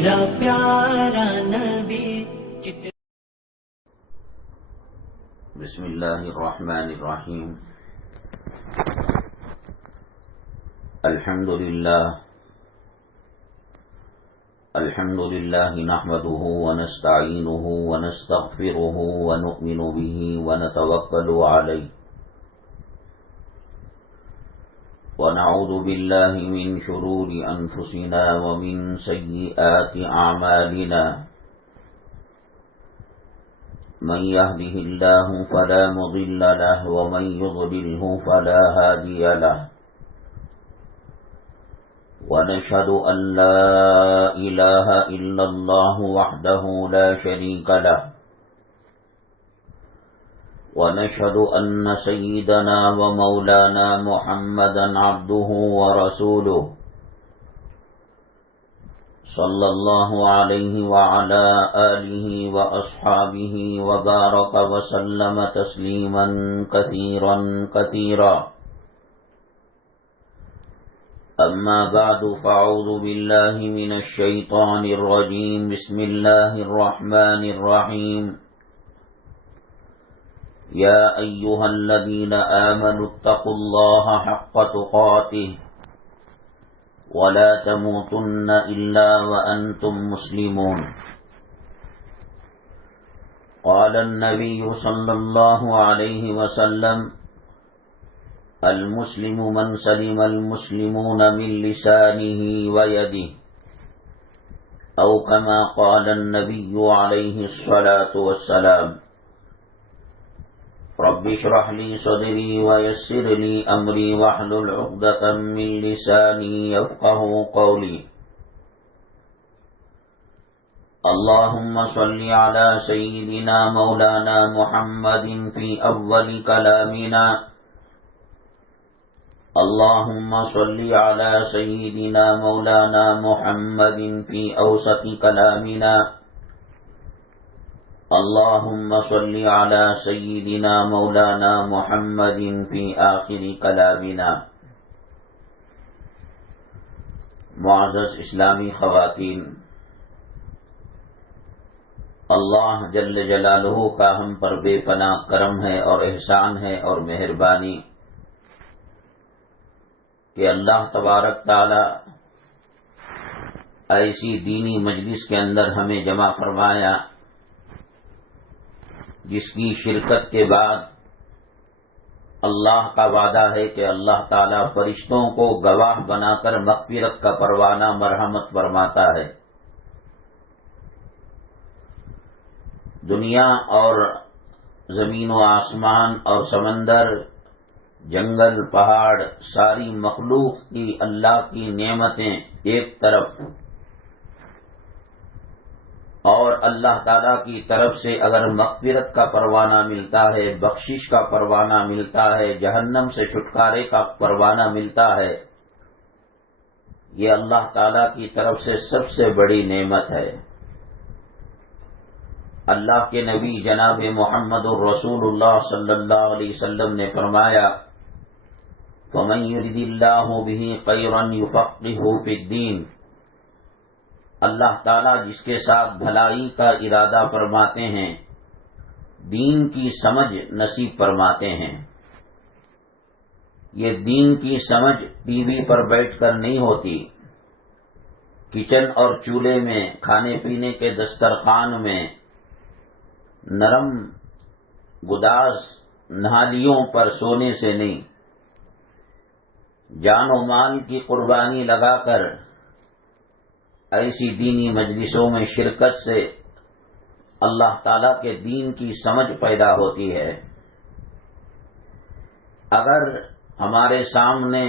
میرا پیارا نبی بسم اللہ الرحمن الرحیم الحمد للہ نحمده ونستعینه ونستغفره ونؤمن به ونتوکل علیہ ونعوذ باللہ من شرور انفسنا ومن سیئات اعمالنا من يهده الله فلا مضل له ومن يضلله فلا هادي له ونشهد أن لا إله إلا الله وحده لا شريك له ونشهد أن سيدنا ومولانا محمدا عبده ورسوله صلی اللہ علیہ وعلى آلہ وأصحابہ وبارک وسلم تسلیما کثیرا کثیرا اما بعد فاعوذ باللہ من الشیطان الرجیم بسم اللہ الرحمن الرحیم یا ایہا الذین آمنوا اتقوا اللہ حق تقاته ولا تموتن إلا وأنتم مسلمون قال النبي صلى الله عليه وسلم المسلم من سلم المسلمون من لسانه ويده أو كما قال النبي عليه الصلاة والسلام رب اشرح لي صدري ويسر لي أمري واحلل عقدة من لساني يفقهوا قولي اللهم صل على سيدنا مولانا محمد في أول كلامنا اللهم صل على سيدنا مولانا محمد في أوسط كلامنا اللهم صل على سيدنا مولانا محمد في آخر كلامنا معزز اسلامی خواتین، اللہ جل جلالہ کا ہم پر بے پناہ کرم ہے اور احسان ہے اور مہربانی کہ اللہ تبارک تعالی ایسی دینی مجلس کے اندر ہمیں جمع فرمایا جس کی شرکت کے بعد اللہ کا وعدہ ہے کہ اللہ تعالیٰ فرشتوں کو گواہ بنا کر مغفرت کا پروانہ مرحمت فرماتا ہے۔ دنیا اور زمین و آسمان اور سمندر، جنگل، پہاڑ، ساری مخلوق کی اللہ کی نعمتیں ایک طرف اور اللہ تعالیٰ کی طرف سے اگر مغفرت کا پروانہ ملتا ہے، بخشش کا پروانہ ملتا ہے، جہنم سے چھٹکارے کا پروانہ ملتا ہے، یہ اللہ تعالیٰ کی طرف سے سب سے بڑی نعمت ہے۔ اللہ کے نبی جناب محمد الرسول اللہ صلی اللہ علیہ وسلم نے فرمایا فَمَن يُرِدِ اللَّهُ بِهِ خَيْرًا يُفَقِّهُ فِي الدِّينِ، اللہ تعالیٰ جس کے ساتھ بھلائی کا ارادہ فرماتے ہیں دین کی سمجھ نصیب فرماتے ہیں۔ یہ دین کی سمجھ ٹی وی پر بیٹھ کر نہیں ہوتی، کچن اور چولہے میں، کھانے پینے کے دسترخوان میں، نرم گداز نہالیوں پر سونے سے نہیں، جان و مال کی قربانی لگا کر ایسی دینی مجلسوں میں شرکت سے اللہ تعالیٰ کے دین کی سمجھ پیدا ہوتی ہے۔ اگر ہمارے سامنے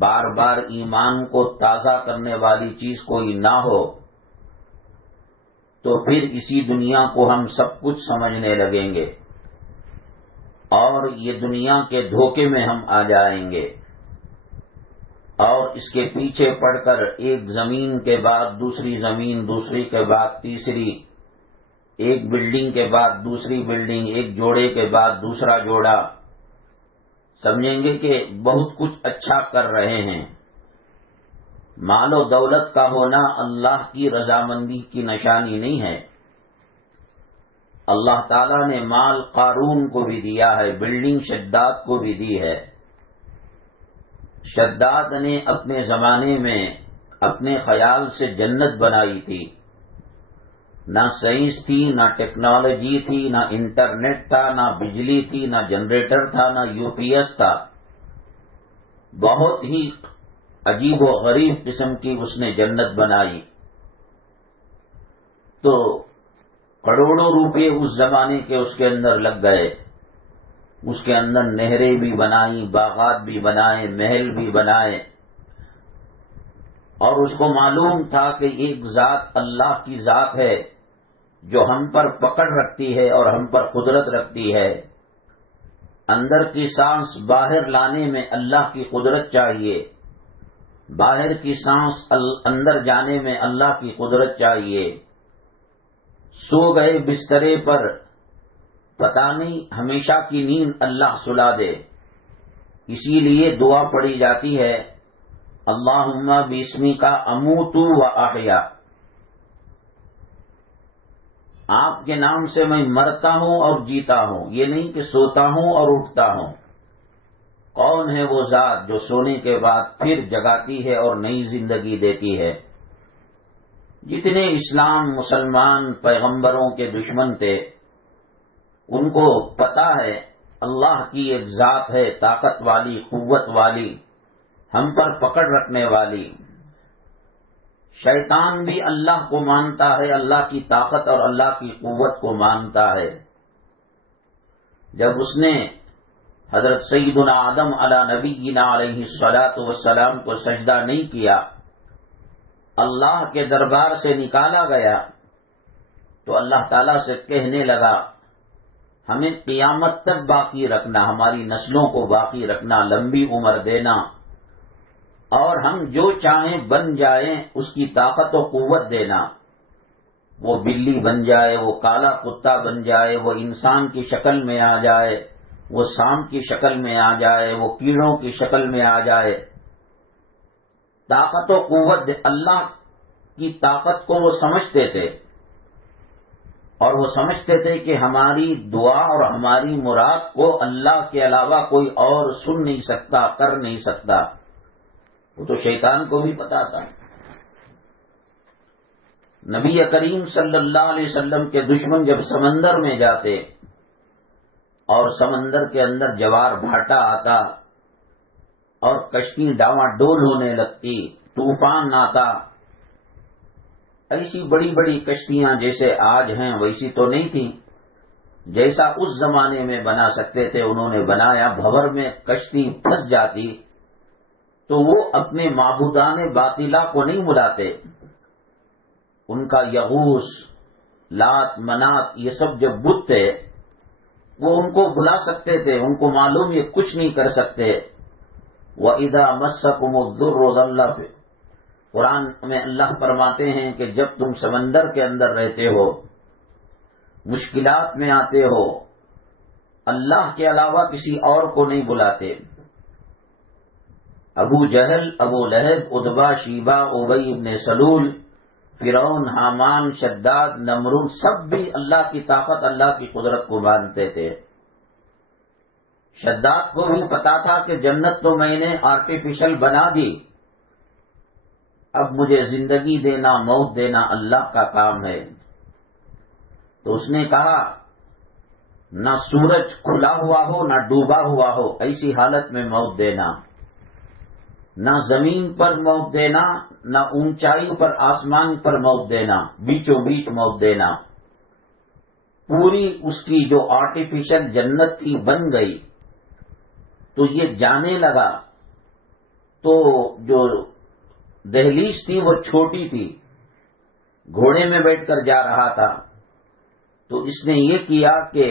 بار بار ایمان کو تازہ کرنے والی چیز کوئی نہ ہو تو پھر اسی دنیا کو ہم سب کچھ سمجھنے لگیں گے اور یہ دنیا کے دھوکے میں ہم آ جائیں گے اور اس کے پیچھے پڑ کر ایک زمین کے بعد دوسری زمین، دوسری کے بعد تیسری، ایک بلڈنگ کے بعد دوسری بلڈنگ، ایک جوڑے کے بعد دوسرا جوڑا، سمجھیں گے کہ بہت کچھ اچھا کر رہے ہیں، مال و دولت کا ہونا اللہ کی رضامندی کی نشانی نہیں ہے۔ اللہ تعالیٰ نے مال قارون کو بھی دیا ہے، بلڈنگ شداد کو بھی دی ہے۔ شداد نے اپنے زمانے میں اپنے خیال سے جنت بنائی تھی، نہ سائنس تھی، نہ ٹیکنالوجی تھی، نہ انٹرنیٹ تھا، نہ بجلی تھی، نہ جنریٹر تھا، نہ یو پی ایس تھا۔ بہت ہی عجیب و غریب قسم کی اس نے جنت بنائی۔ تو کروڑوں روپے اس زمانے کے اس کے اندر لگ گئے، اس کے اندر نہریں بھی بنائیں، باغات بھی بنائے، محل بھی بنائے، اور اس کو معلوم تھا کہ ایک ذات اللہ کی ذات ہے جو ہم پر پکڑ رکھتی ہے اور ہم پر قدرت رکھتی ہے۔ اندر کی سانس باہر لانے میں اللہ کی قدرت چاہیے، باہر کی سانس اندر جانے میں اللہ کی قدرت چاہیے۔ سو گئے بسترے پر، پتہ نہیں ہمیشہ کی نیند اللہ سلا دے، اسی لیے دعا پڑھی جاتی ہے اللہم باسمک اموت و احیا، آپ کے نام سے میں مرتا ہوں اور جیتا ہوں، یہ نہیں کہ سوتا ہوں اور اٹھتا ہوں۔ کون ہے وہ ذات جو سونے کے بعد پھر جگاتی ہے اور نئی زندگی دیتی ہے؟ جتنے اسلام مسلمان پیغمبروں کے دشمن تھے ان کو پتا ہے اللہ کی ایک ذات ہے طاقت والی، قوت والی، ہم پر پکڑ رکھنے والی۔ شیطان بھی اللہ کو مانتا ہے، اللہ کی طاقت اور اللہ کی قوت کو مانتا ہے۔ جب اس نے حضرت سیدنا آدم علی نبینا علیہ الصلاۃ والسلام کو سجدہ نہیں کیا، اللہ کے دربار سے نکالا گیا، تو اللہ تعالیٰ سے کہنے لگا ہمیں قیامت تک باقی رکھنا، ہماری نسلوں کو باقی رکھنا، لمبی عمر دینا، اور ہم جو چاہیں بن جائیں اس کی طاقت و قوت دینا۔ وہ بلی بن جائے، وہ کالا کتا بن جائے، وہ انسان کی شکل میں آ جائے، وہ سانپ کی شکل میں آ جائے، وہ کیڑوں کی شکل میں آ جائے، طاقت و قوت اللہ کی طاقت کو وہ سمجھتے تھے، اور وہ سمجھتے تھے کہ ہماری دعا اور ہماری مراد کو اللہ کے علاوہ کوئی اور سن نہیں سکتا، کر نہیں سکتا۔ وہ تو شیطان کو بھی پتا تھا۔ نبی کریم صلی اللہ علیہ وسلم کے دشمن جب سمندر میں جاتے اور سمندر کے اندر جوار بھاٹا آتا اور کشتی ڈاواں ڈول ہونے لگتی، طوفان آتا، ایسی بڑی بڑی کشتیاں جیسے آج ہیں ویسی تو نہیں تھیں، جیسا اس زمانے میں بنا سکتے تھے انہوں نے بنایا۔ بھور میں کشتی پھنس جاتی تو وہ اپنے معبودان باطلہ کو نہیں بلاتے، ان کا یغوث، لات، منات، یہ سب جب بت تھے وہ ان کو بلا سکتے تھے، ان کو معلوم یہ کچھ نہیں کر سکتے۔ وَإِذَا مَسَّكُمُ الضُّرُّ ضَلَّ، قرآن میں اللہ فرماتے ہیں کہ جب تم سمندر کے اندر رہتے ہو، مشکلات میں آتے ہو، اللہ کے علاوہ کسی اور کو نہیں بلاتے۔ ابو جہل، ابو لہب، عتبہ، شیبہ، ابی بن سلول، فرعون، حامان، شداد، نمرود، سب بھی اللہ کی طاقت، اللہ کی قدرت کو مانتے تھے۔ شداد کو بھی پتا تھا کہ جنت تو میں نے آرٹیفیشل بنا دی، اب مجھے زندگی دینا، موت دینا اللہ کا کام ہے۔ تو اس نے کہا نہ سورج کھلا ہوا ہو نہ ڈوبا ہوا ہو، ایسی حالت میں موت دینا، نہ زمین پر موت دینا، نہ اونچائی پر آسمان پر موت دینا، بیچوں بیچ موت دینا۔ پوری اس کی جو آرٹیفیشل جنت تھی بن گئی، تو یہ جانے لگا، تو جو دہلیز تھی وہ چھوٹی تھی، گھوڑے میں بیٹھ کر جا رہا تھا، تو اس نے یہ کیا کہ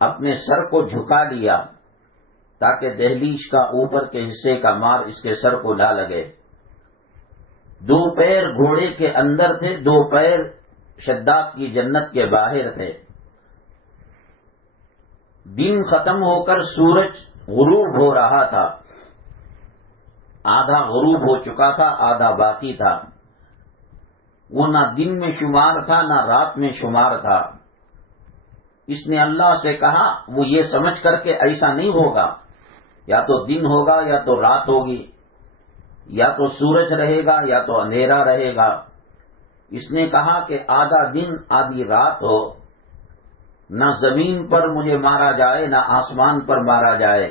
اپنے سر کو جھکا لیا تاکہ دہلیز کا اوپر کے حصے کا مار اس کے سر کو نہ لگے۔ دو پیر گھوڑے کے اندر تھے، دو پیر شداد کی جنت کے باہر تھے۔ دن ختم ہو کر سورج غروب ہو رہا تھا، آدھا غروب ہو چکا تھا، آدھا باقی تھا. وہ نہ دن میں شمار تھا نہ رات میں شمار تھا. اس نے اللہ سے کہا وہ یہ سمجھ کر کے ایسا نہیں ہوگا، یا تو دن ہوگا یا تو رات ہوگی، یا تو سورج رہے گا یا تو اندھیرا رہے گا. اس نے کہا کہ آدھا دن آدھی رات ہو، نہ زمین پر مجھے مارا جائے نہ آسمان پر مارا جائے.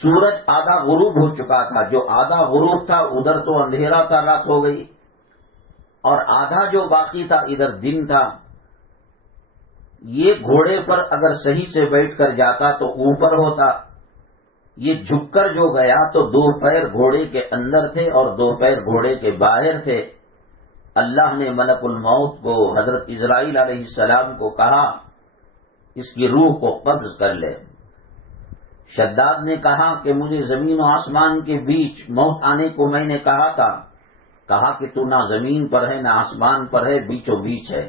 سورج آدھا غروب ہو چکا تھا، جو آدھا غروب تھا ادھر تو اندھیرا تھا، رات ہو گئی، اور آدھا جو باقی تھا ادھر دن تھا. یہ گھوڑے پر اگر صحیح سے بیٹھ کر جاتا تو اوپر ہوتا، یہ جھک کر جو گیا تو دو پیر گھوڑے کے اندر تھے اور دو پیر گھوڑے کے باہر تھے. اللہ نے ملک الموت کو، حضرت اسرائیل علیہ السلام کو کہا اس کی روح کو قبض کر لے. شداد نے کہا کہ مجھے زمین و آسمان کے بیچ موت آنے کو میں نے کہا تھا. کہا کہ تو نہ زمین پر ہے نہ آسمان پر ہے، بیچوں بیچ ہے.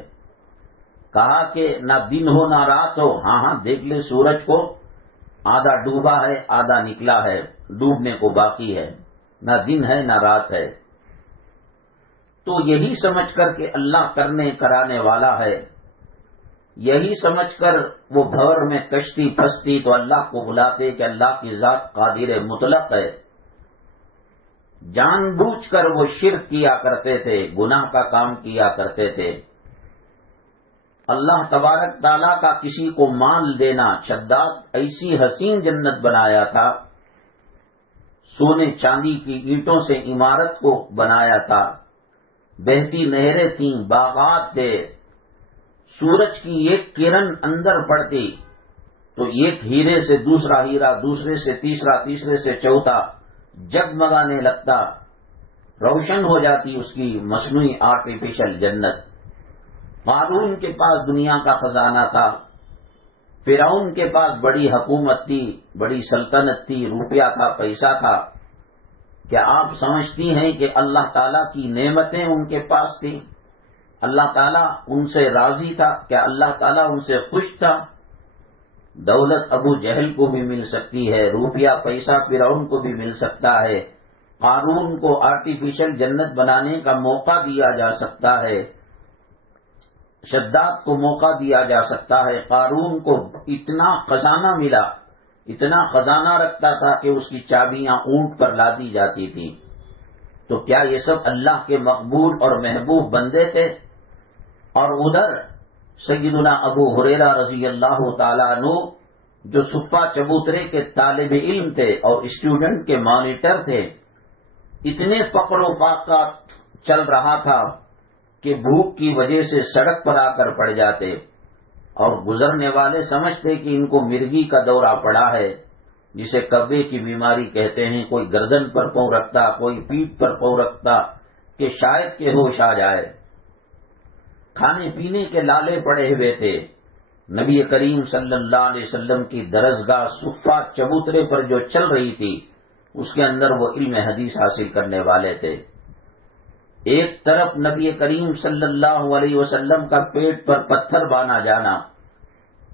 کہا کہ نہ دن ہو نہ رات ہو. ہاں دیکھ لے سورج کو، آدھا ڈوبا ہے آدھا نکلا ہے، ڈوبنے کو باقی ہے، نہ دن ہے نہ رات ہے. تو یہی سمجھ کر کہ اللہ کرنے کرانے والا ہے، یہی سمجھ کر وہ بھور میں کشتی پھنستی تو اللہ کو بلاتے کہ اللہ کی ذات قادر مطلق ہے. جان بوجھ کر وہ شرک کیا کرتے تھے، گناہ کا کام کیا کرتے تھے. اللہ تبارک تعالیٰ کا کسی کو مال دینا، شداد ایسی حسین جنت بنایا تھا، سونے چاندی کی اینٹوں سے عمارت کو بنایا تھا، بہتی نہریں تھیں، باغات تھے. سورج کی ایک کرن اندر پڑتی تو ایک ہیرے سے دوسرا ہیرا، دوسرے سے تیسرا، تیسرے سے چوتھا جگمگانے لگتا، روشن ہو جاتی اس کی مصنوعی آرٹیفیشل جنت. قارون کے پاس دنیا کا خزانہ تھا، فرعون کے پاس بڑی حکومت تھی، بڑی سلطنت تھی، روپیہ تھا، پیسہ تھا. کیا آپ سمجھتی ہیں کہ اللہ تعالیٰ کی نعمتیں ان کے پاس تھیں؟ اللہ تعالیٰ ان سے راضی تھا؟ کیا اللہ تعالیٰ ان سے خوش تھا؟ دولت ابو جہل کو بھی مل سکتی ہے، روپیہ پیسہ فرعون کو بھی مل سکتا ہے. قارون کو آرٹیفیشل جنت بنانے کا موقع دیا جا سکتا ہے، شداد کو موقع دیا جا سکتا ہے. قارون کو اتنا خزانہ ملا، اتنا خزانہ رکھتا تھا کہ اس کی چابیاں اونٹ پر لادی جاتی تھیں. تو کیا یہ سب اللہ کے مقبول اور محبوب بندے تھے؟ اور ادھر سیدنا ابو ہریرہ رضی اللہ تعالیٰ عنہ جو صفہ چبوترے کے طالب علم تھے اور اسٹوڈنٹ کے مانیٹر تھے، اتنے فقر و فاقہ چل رہا تھا کہ بھوک کی وجہ سے سڑک پر آ کر پڑ جاتے، اور گزرنے والے سمجھتے کہ ان کو مرگی کا دورہ پڑا ہے، جسے کبے کی بیماری کہتے ہیں. کوئی گردن پر پاؤں رکھتا، کوئی پیٹھ پر پاؤں رکھتا کہ شاید کہ ہوش آ جائے. کھانے پینے کے لالے پڑے ہوئے تھے. نبی کریم صلی اللہ علیہ وسلم کی درسگاہ صفہ چبوترے پر جو چل رہی تھی اس کے اندر وہ علم حدیث حاصل کرنے والے تھے. ایک طرف نبی کریم صلی اللہ علیہ وسلم کا پیٹ پر پتھر بانا جانا،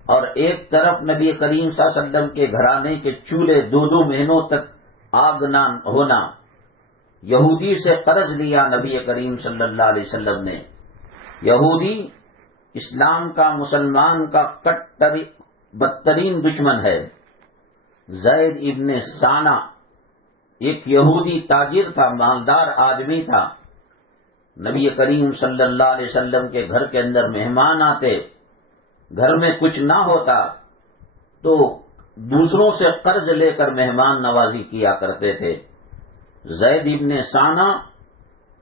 اور ایک طرف نبی کریم صلی اللہ علیہ وسلم کے گھرانے کے چولہے 2 مہینوں تک آگ نہ ہونا. یہودی سے قرض لیا نبی کریم صلی اللہ علیہ وسلم نے. یہودی اسلام کا، مسلمان کا بدترین دشمن ہے. زید ابن سانہ ایک یہودی تاجر تھا، مالدار آدمی تھا. نبی کریم صلی اللہ علیہ وسلم کے گھر کے اندر مہمان آتے، گھر میں کچھ نہ ہوتا تو دوسروں سے قرض لے کر مہمان نوازی کیا کرتے تھے. زید ابن سانہ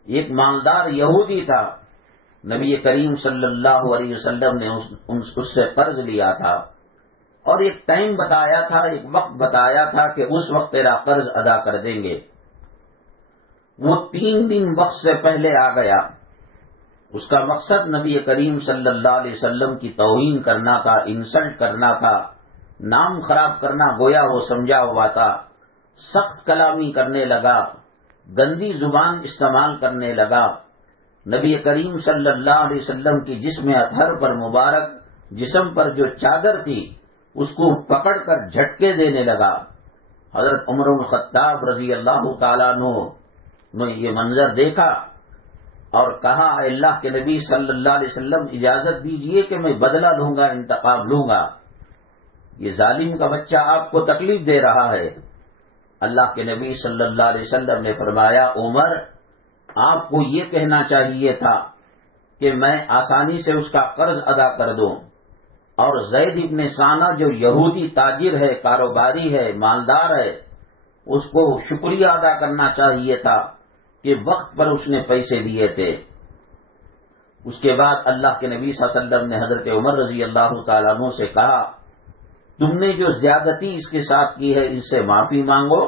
ایک مالدار یہودی تھا. نبی کریم صلی اللہ علیہ وسلم نے اس سے قرض لیا تھا اور ایک ٹائم بتایا تھا، ایک وقت بتایا تھا کہ اس وقت تیرا قرض ادا کر دیں گے. وہ 3 دن وقت سے پہلے آ گیا. اس کا مقصد نبی کریم صلی اللہ علیہ وسلم کی توہین کرنا تھا، انسلٹ کرنا تھا، نام خراب کرنا. گویا وہ سمجھا ہوا تھا. سخت کلامی کرنے لگا، گندی زبان استعمال کرنے لگا. نبی کریم صلی اللہ علیہ وسلم کی جسم اطہر پر مبارک جسم پر جو چادر تھی اس کو پکڑ کر جھٹکے دینے لگا. حضرت عمر بن الخطاب رضی اللہ تعالیٰ عنہ نے یہ منظر دیکھا اور کہا اے اللہ کے نبی صلی اللہ علیہ وسلم اجازت دیجئے کہ میں بدلہ لوں گا، انتقام لوں گا، یہ ظالم کا بچہ آپ کو تکلیف دے رہا ہے۔ اللہ کے نبی صلی اللہ علیہ وسلم نے فرمایا عمر آپ کو یہ کہنا چاہیے تھا کہ میں آسانی سے اس کا قرض ادا کر دوں، اور زید ابن ثانہ جو یہودی تاجر ہے، کاروباری ہے، مالدار ہے، اس کو شکریہ ادا کرنا چاہیے تھا کہ وقت پر اس نے پیسے دیے تھے۔ اس کے بعد اللہ کے نبی صلی اللہ علیہ وسلم نے حضرت عمر رضی اللہ تعالیٰ عنہ سے کہا تم نے جو زیادتی اس کے ساتھ کی ہے اس سے معافی مانگو،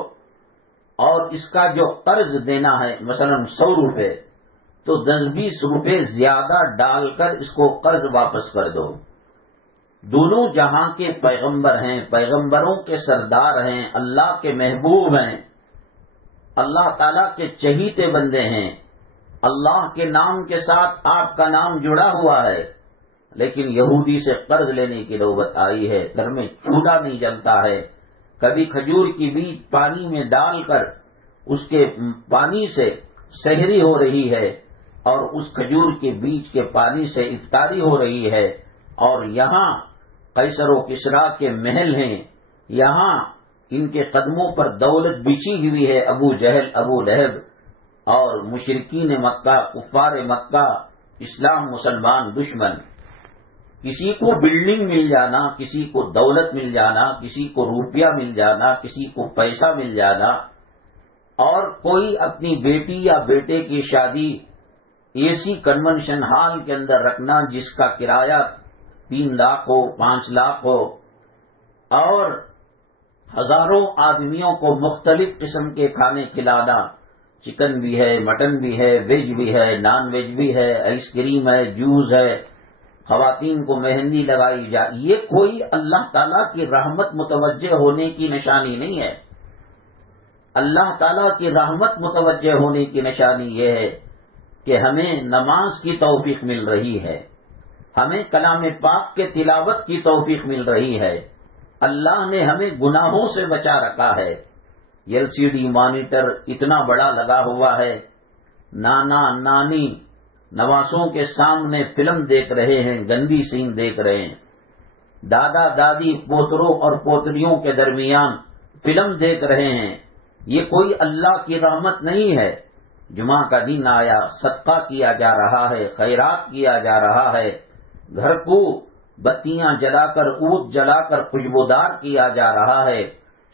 اور اس کا جو قرض دینا ہے مثلا 100 روپے تو 10-20 روپے زیادہ ڈال کر اس کو قرض واپس کر دو۔ دونوں جہاں کے پیغمبر ہیں، پیغمبروں کے سردار ہیں، اللہ کے محبوب ہیں، اللہ تعالیٰ کے چہیتے بندے ہیں، اللہ کے نام کے ساتھ آپ کا نام جڑا ہوا ہے، لیکن یہودی سے قرض لینے کی نوبت آئی ہے، گھر میں چولہا نہیں جلتا ہے، کبھی کھجور کی بیج پانی میں ڈال کر اس کے پانی سے سحری ہو رہی ہے، اور اس کھجور کے بیج کے پانی سے افطاری ہو رہی ہے، اور یہاں قیصر و کسریٰ کے محل ہیں، یہاں ان کے قدموں پر دولت بچھی ہوئی ہے، ابو جہل، ابو لہب اور مشرکین مکہ، کفار مکہ، اسلام مسلمان دشمن۔ کسی کو بلڈنگ مل جانا، کسی کو دولت مل جانا، کسی کو روپیہ مل جانا، کسی کو پیسہ مل جانا، اور کوئی اپنی بیٹی یا بیٹے کی شادی اے سی کنونشن ہال کے اندر رکھنا جس کا کرایہ 3 لاکھ ہو، 5 لاکھ ہو، اور ہزاروں آدمیوں کو مختلف قسم کے کھانے کھلانا، چکن بھی ہے، مٹن بھی ہے، ویج بھی ہے، نان ویج بھی ہے، آئس کریم ہے، جوس ہے، خواتین کو مہندی لگائی جائے، یہ کوئی اللہ تعالیٰ کی رحمت متوجہ ہونے کی نشانی نہیں ہے۔ اللہ تعالیٰ کی رحمت متوجہ ہونے کی نشانی یہ ہے کہ ہمیں نماز کی توفیق مل رہی ہے، ہمیں کلام پاک کے تلاوت کی توفیق مل رہی ہے، اللہ نے ہمیں گناہوں سے بچا رکھا ہے۔ ایل سی ڈی مانیٹر اتنا بڑا لگا ہوا ہے، نانا نانی نواسوں کے سامنے فلم دیکھ رہے ہیں، گندی سین دیکھ رہے ہیں، دادا دادی پوتروں اور پوتریوں کے درمیان فلم دیکھ رہے ہیں، یہ کوئی اللہ کی رحمت نہیں ہے۔ جمعہ کا دن آیا، صدقہ کیا جا رہا ہے، خیرات کیا جا رہا ہے، گھر کو بتیاں جلا کر، عود جلا کر خوشبودار کیا جا رہا ہے،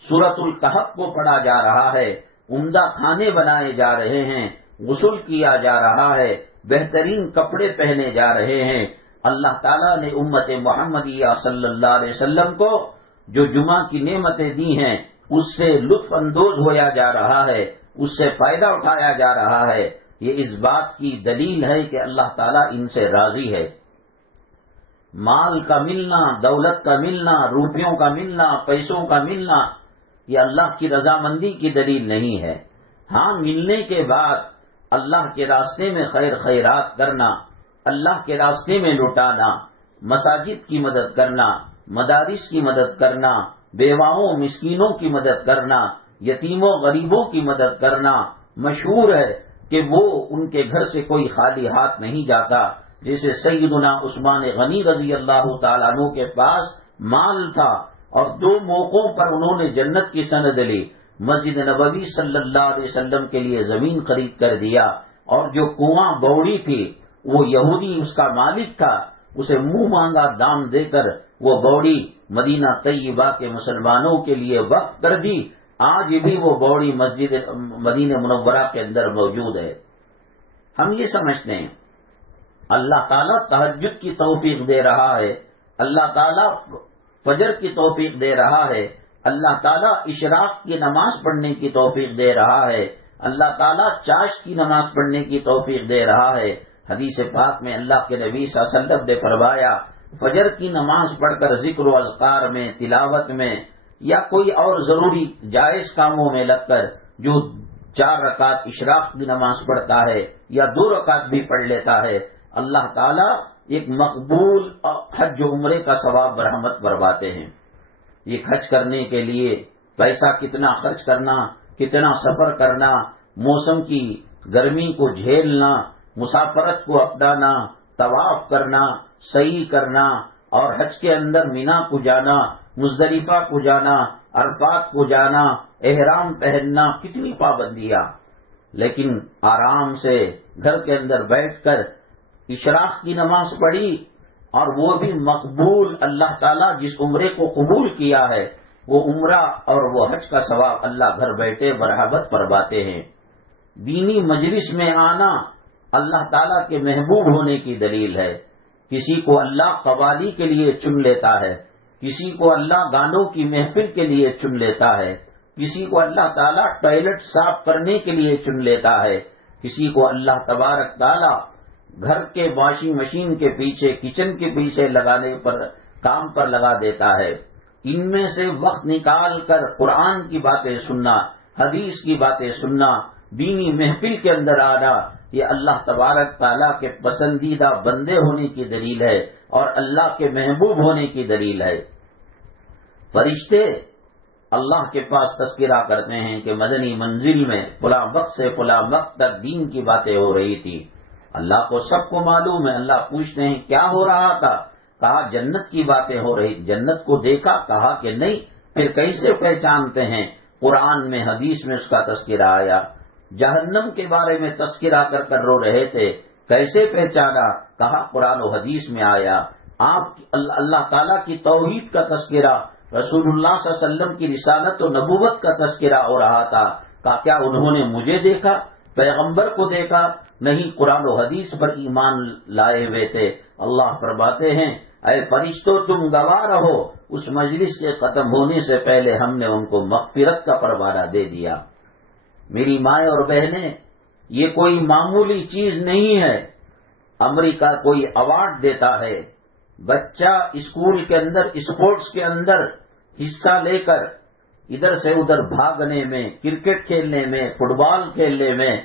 سورۃ الکہف کو پڑھا جا رہا ہے، عمدہ کھانے بنائے جا رہے ہیں، غسل کیا جا رہا ہے، بہترین کپڑے پہنے جا رہے ہیں۔ اللہ تعالیٰ نے امت محمدیہ صلی اللہ علیہ وسلم کو جو جمعہ کی نعمتیں دی ہیں اس سے لطف اندوز ہویا جا رہا ہے، اس سے فائدہ اٹھایا جا رہا ہے۔ یہ اس بات کی دلیل ہے کہ اللہ تعالیٰ ان سے راضی ہے۔ مال کا ملنا، دولت کا ملنا، روپیوں کا ملنا، پیسوں کا ملنا، یہ اللہ کی رضامندی کی دلیل نہیں ہے۔ ہاں، ملنے کے بعد اللہ کے راستے میں خیر خیرات کرنا، اللہ کے راستے میں لٹانا، مساجد کی مدد کرنا، مدارس کی مدد کرنا، بیواؤں مسکینوں کی مدد کرنا، یتیموں غریبوں کی مدد کرنا، مشہور ہے کہ وہ ان کے گھر سے کوئی خالی ہاتھ نہیں جاتا۔ جیسے سیدنا عثمان غنی رضی اللہ تعالیٰ عنہ کے پاس مال تھا اور 2 موقعوں پر انہوں نے جنت کی سند لی، مسجد نبوی صلی اللہ علیہ وسلم کے لیے زمین خرید کر دیا، اور جو کنواں بوڑی تھی وہ یہودی اس کا مالک تھا، اسے منہ مانگا دام دے کر وہ بوڑی مدینہ طیبہ کے مسلمانوں کے لیے وقف کر دی۔ آج بھی وہ بوڑی مسجد مدینہ منورہ کے اندر موجود ہے۔ ہم یہ سمجھتے ہیں اللہ تعالیٰ تہجد کی توفیق دے رہا ہے، اللہ تعالیٰ فجر کی توفیق دے رہا ہے، اللہ تعالیٰ اشراق کی نماز پڑھنے کی توفیق دے رہا ہے، اللہ تعالیٰ چاشت کی نماز پڑھنے کی توفیق دے رہا ہے۔ حدیث پاک میں اللہ کے نبی صلی اللہ علیہ وسلم نے فرمایا فجر کی نماز پڑھ کر ذکر و اذکار میں، تلاوت میں، یا کوئی اور ضروری جائز کاموں میں لگ کر جو 4 رکعت اشراق کی نماز پڑھتا ہے یا 2 رکعت بھی پڑھ لیتا ہے، اللہ تعالیٰ ایک مقبول حج و عمرے کا ثواب برحمت فرماتے ہیں۔ یہ حج کرنے کے لیے پیسہ کتنا خرچ کرنا، کتنا سفر کرنا، موسم کی گرمی کو جھیلنا، مسافرت کو اپنانا، طواف کرنا، سعی کرنا، اور حج کے اندر مینا کو جانا، مزدلفہ کو جانا، عرفات کو جانا، احرام پہننا، کتنی پابندیاں. لیکن آرام سے گھر کے اندر بیٹھ کر اشراق کی نماز پڑھی، اور وہ بھی مقبول. اللہ تعالیٰ جس عمرے کو قبول کیا ہے وہ عمرہ اور وہ حج کا ثواب اللہ گھر بیٹھے برابر فرماتے ہیں. دینی مجلس میں آنا اللہ تعالیٰ کے محبوب ہونے کی دلیل ہے. کسی کو اللہ قوالی کے لیے چن لیتا ہے، کسی کو اللہ گانوں کی محفل کے لیے چن لیتا ہے، کسی کو اللہ تعالیٰ ٹوائلٹ صاف کرنے کے لیے چن لیتا ہے، کسی کو اللہ تبارک تعالیٰ گھر کے واشنگ مشین کے پیچھے، کچن کے پیچھے لگانے پر، کام پر لگا دیتا ہے. ان میں سے وقت نکال کر قرآن کی باتیں سننا، حدیث کی باتیں سننا، دینی محفل کے اندر آنا، یہ اللہ تبارک تعالیٰ کے پسندیدہ بندے ہونے کی دلیل ہے اور اللہ کے محبوب ہونے کی دلیل ہے. فرشتے اللہ کے پاس تذکرہ کرتے ہیں کہ مدنی منزل میں فلاں وقت سے فلاں وقت تک دین کی باتیں ہو رہی تھی. اللہ کو سب کو معلوم ہے. اللہ پوچھتے ہیں کیا ہو رہا تھا؟ کہا جنت کی باتیں ہو رہی. جنت کو دیکھا؟ کہا کہ نہیں. پھر کیسے پہچانتے ہیں؟ قرآن میں حدیث میں اس کا تذکرہ آیا. جہنم کے بارے میں تذکرہ کر کر رو رہے تھے، کیسے پہچانا؟ کہا قرآن و حدیث میں آیا. آپ اللہ تعالیٰ کی توحید کا تذکرہ، رسول اللہ صلی اللہ علیہ وسلم کی رسالت و نبوت کا تذکرہ ہو رہا تھا. کہا کیا انہوں نے مجھے دیکھا، پیغمبر کو دیکھا؟ نہیں، قرآن و حدیث پر ایمان لائے ہوئے تھے. اللہ فرماتے ہیں اے فرشتوں تم گواہ رہو، اس مجلس کے ختم ہونے سے پہلے ہم نے ان کو مغفرت کا پروانہ دے دیا. میری مائیں اور بہنیں، یہ کوئی معمولی چیز نہیں ہے. امریکہ کوئی ایوارڈ دیتا ہے، بچہ اسکول کے اندر اسپورٹس کے اندر حصہ لے کر ادھر سے ادھر بھاگنے میں، کرکٹ کھیلنے میں، فٹ بال کھیلنے میں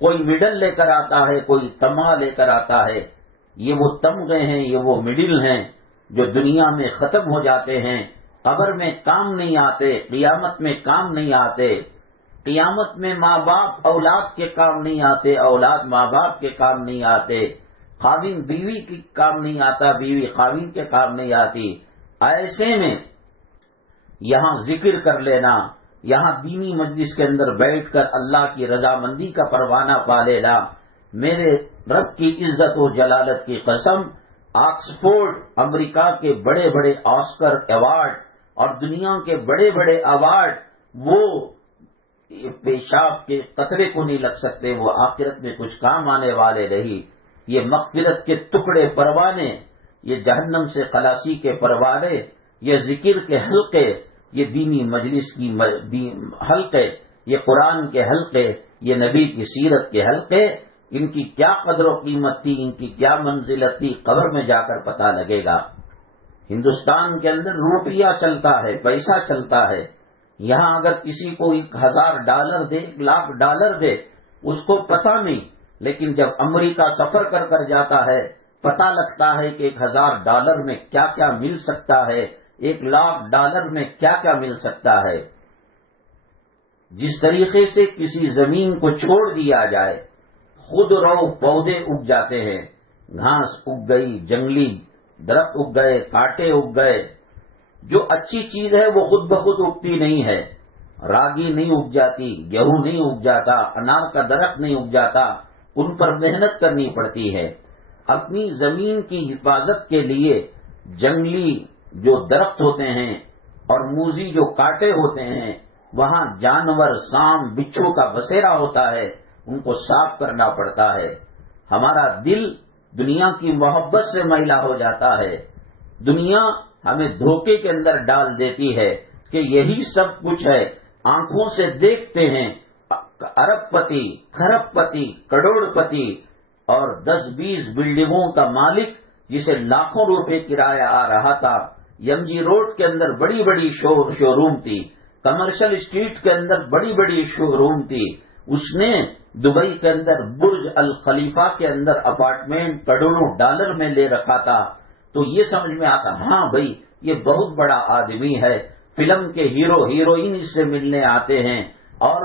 کوئی میڈل لے کر آتا ہے، کوئی تمغہ لے کر آتا ہے. یہ وہ تمغے ہیں، یہ وہ میڈل ہیں جو دنیا میں ختم ہو جاتے ہیں، قبر میں کام نہیں آتے، قیامت میں کام نہیں آتے. قیامت میں ماں باپ اولاد کے کام نہیں آتے، اولاد ماں باپ کے کام نہیں آتے، خاوند بیوی کے کام نہیں آتا، بیوی خاوند کے کام نہیں آتی. ایسے میں یہاں ذکر کر لینا، یہاں دینی مجلس کے اندر بیٹھ کر اللہ کی رضامندی کا پروانہ پا لینا. میرے رب کی عزت و جلالت کی قسم، آکسفورڈ امریکہ کے بڑے بڑے آسکر ایوارڈ اور دنیا کے بڑے بڑے ایوارڈ وہ پیشاب کے قطرے کو نہیں لگ سکتے، وہ آخرت میں کچھ کام آنے والے نہیں. یہ مغفرت کے ٹکڑے پروانے، یہ جہنم سے خلاصی کے پروانے، یہ ذکر کے حلقے، یہ دینی مجلس کی حلقے، یہ قرآن کے حلقے، یہ نبی کی سیرت کے حلقے، ان کی کیا قدر و قیمت تھی، ان کی کیا منزلت تھی، قبر میں جا کر پتہ لگے گا. ہندوستان کے اندر روپیہ چلتا ہے، پیسہ چلتا ہے. یہاں اگر کسی کو $1000 دے، $1,00,000 دے، اس کو پتہ نہیں. لیکن جب امریکہ سفر کر کر جاتا ہے پتہ لگتا ہے کہ $1,000 میں کیا کیا مل سکتا ہے، $1,00,000 میں کیا کیا مل سکتا ہے. جس طریقے سے کسی زمین کو چھوڑ دیا جائے، خود رو پودے اگ جاتے ہیں، گھاس اگ گئی، جنگلی درخت اگ گئے، کانٹے اگ گئے. جو اچھی چیز ہے وہ خود بخود اگتی نہیں ہے. راگی نہیں اگ جاتی، گیہوں نہیں اگ جاتا، انار کا درخت نہیں اگ جاتا، ان پر محنت کرنی پڑتی ہے. اپنی زمین کی حفاظت کے لیے جنگلی جو درخت ہوتے ہیں اور موزی جو کانٹے ہوتے ہیں، وہاں جانور، سانپ، بچھو کا بسیرا ہوتا ہے، ان کو صاف کرنا پڑتا ہے. ہمارا دل دنیا کی محبت سے میلا ہو جاتا ہے. دنیا ہمیں دھوکے کے اندر ڈال دیتی ہے کہ یہی سب کچھ ہے. آنکھوں سے دیکھتے ہیں ارب پتی، کھرب پتی، کروڑ پتی اور 10-20 بلڈنگوں کا مالک جسے لاکھوں روپے کرایہ آ رہا تھا. یم جی روڈ کے اندر بڑی بڑی شو روم تھی، کمرشل اسٹریٹ کے اندر بڑی بڑی شو روم تھی. اس نے دبئی کے اندر برج الخلیفہ کے اندر اپارٹمنٹ کروڑوں ڈالر میں لے رکھا تھا. تو یہ سمجھ میں آتا، ہاں بھائی یہ بہت بڑا آدمی ہے، فلم کے ہیرو ہیروئن اس سے ملنے آتے ہیں اور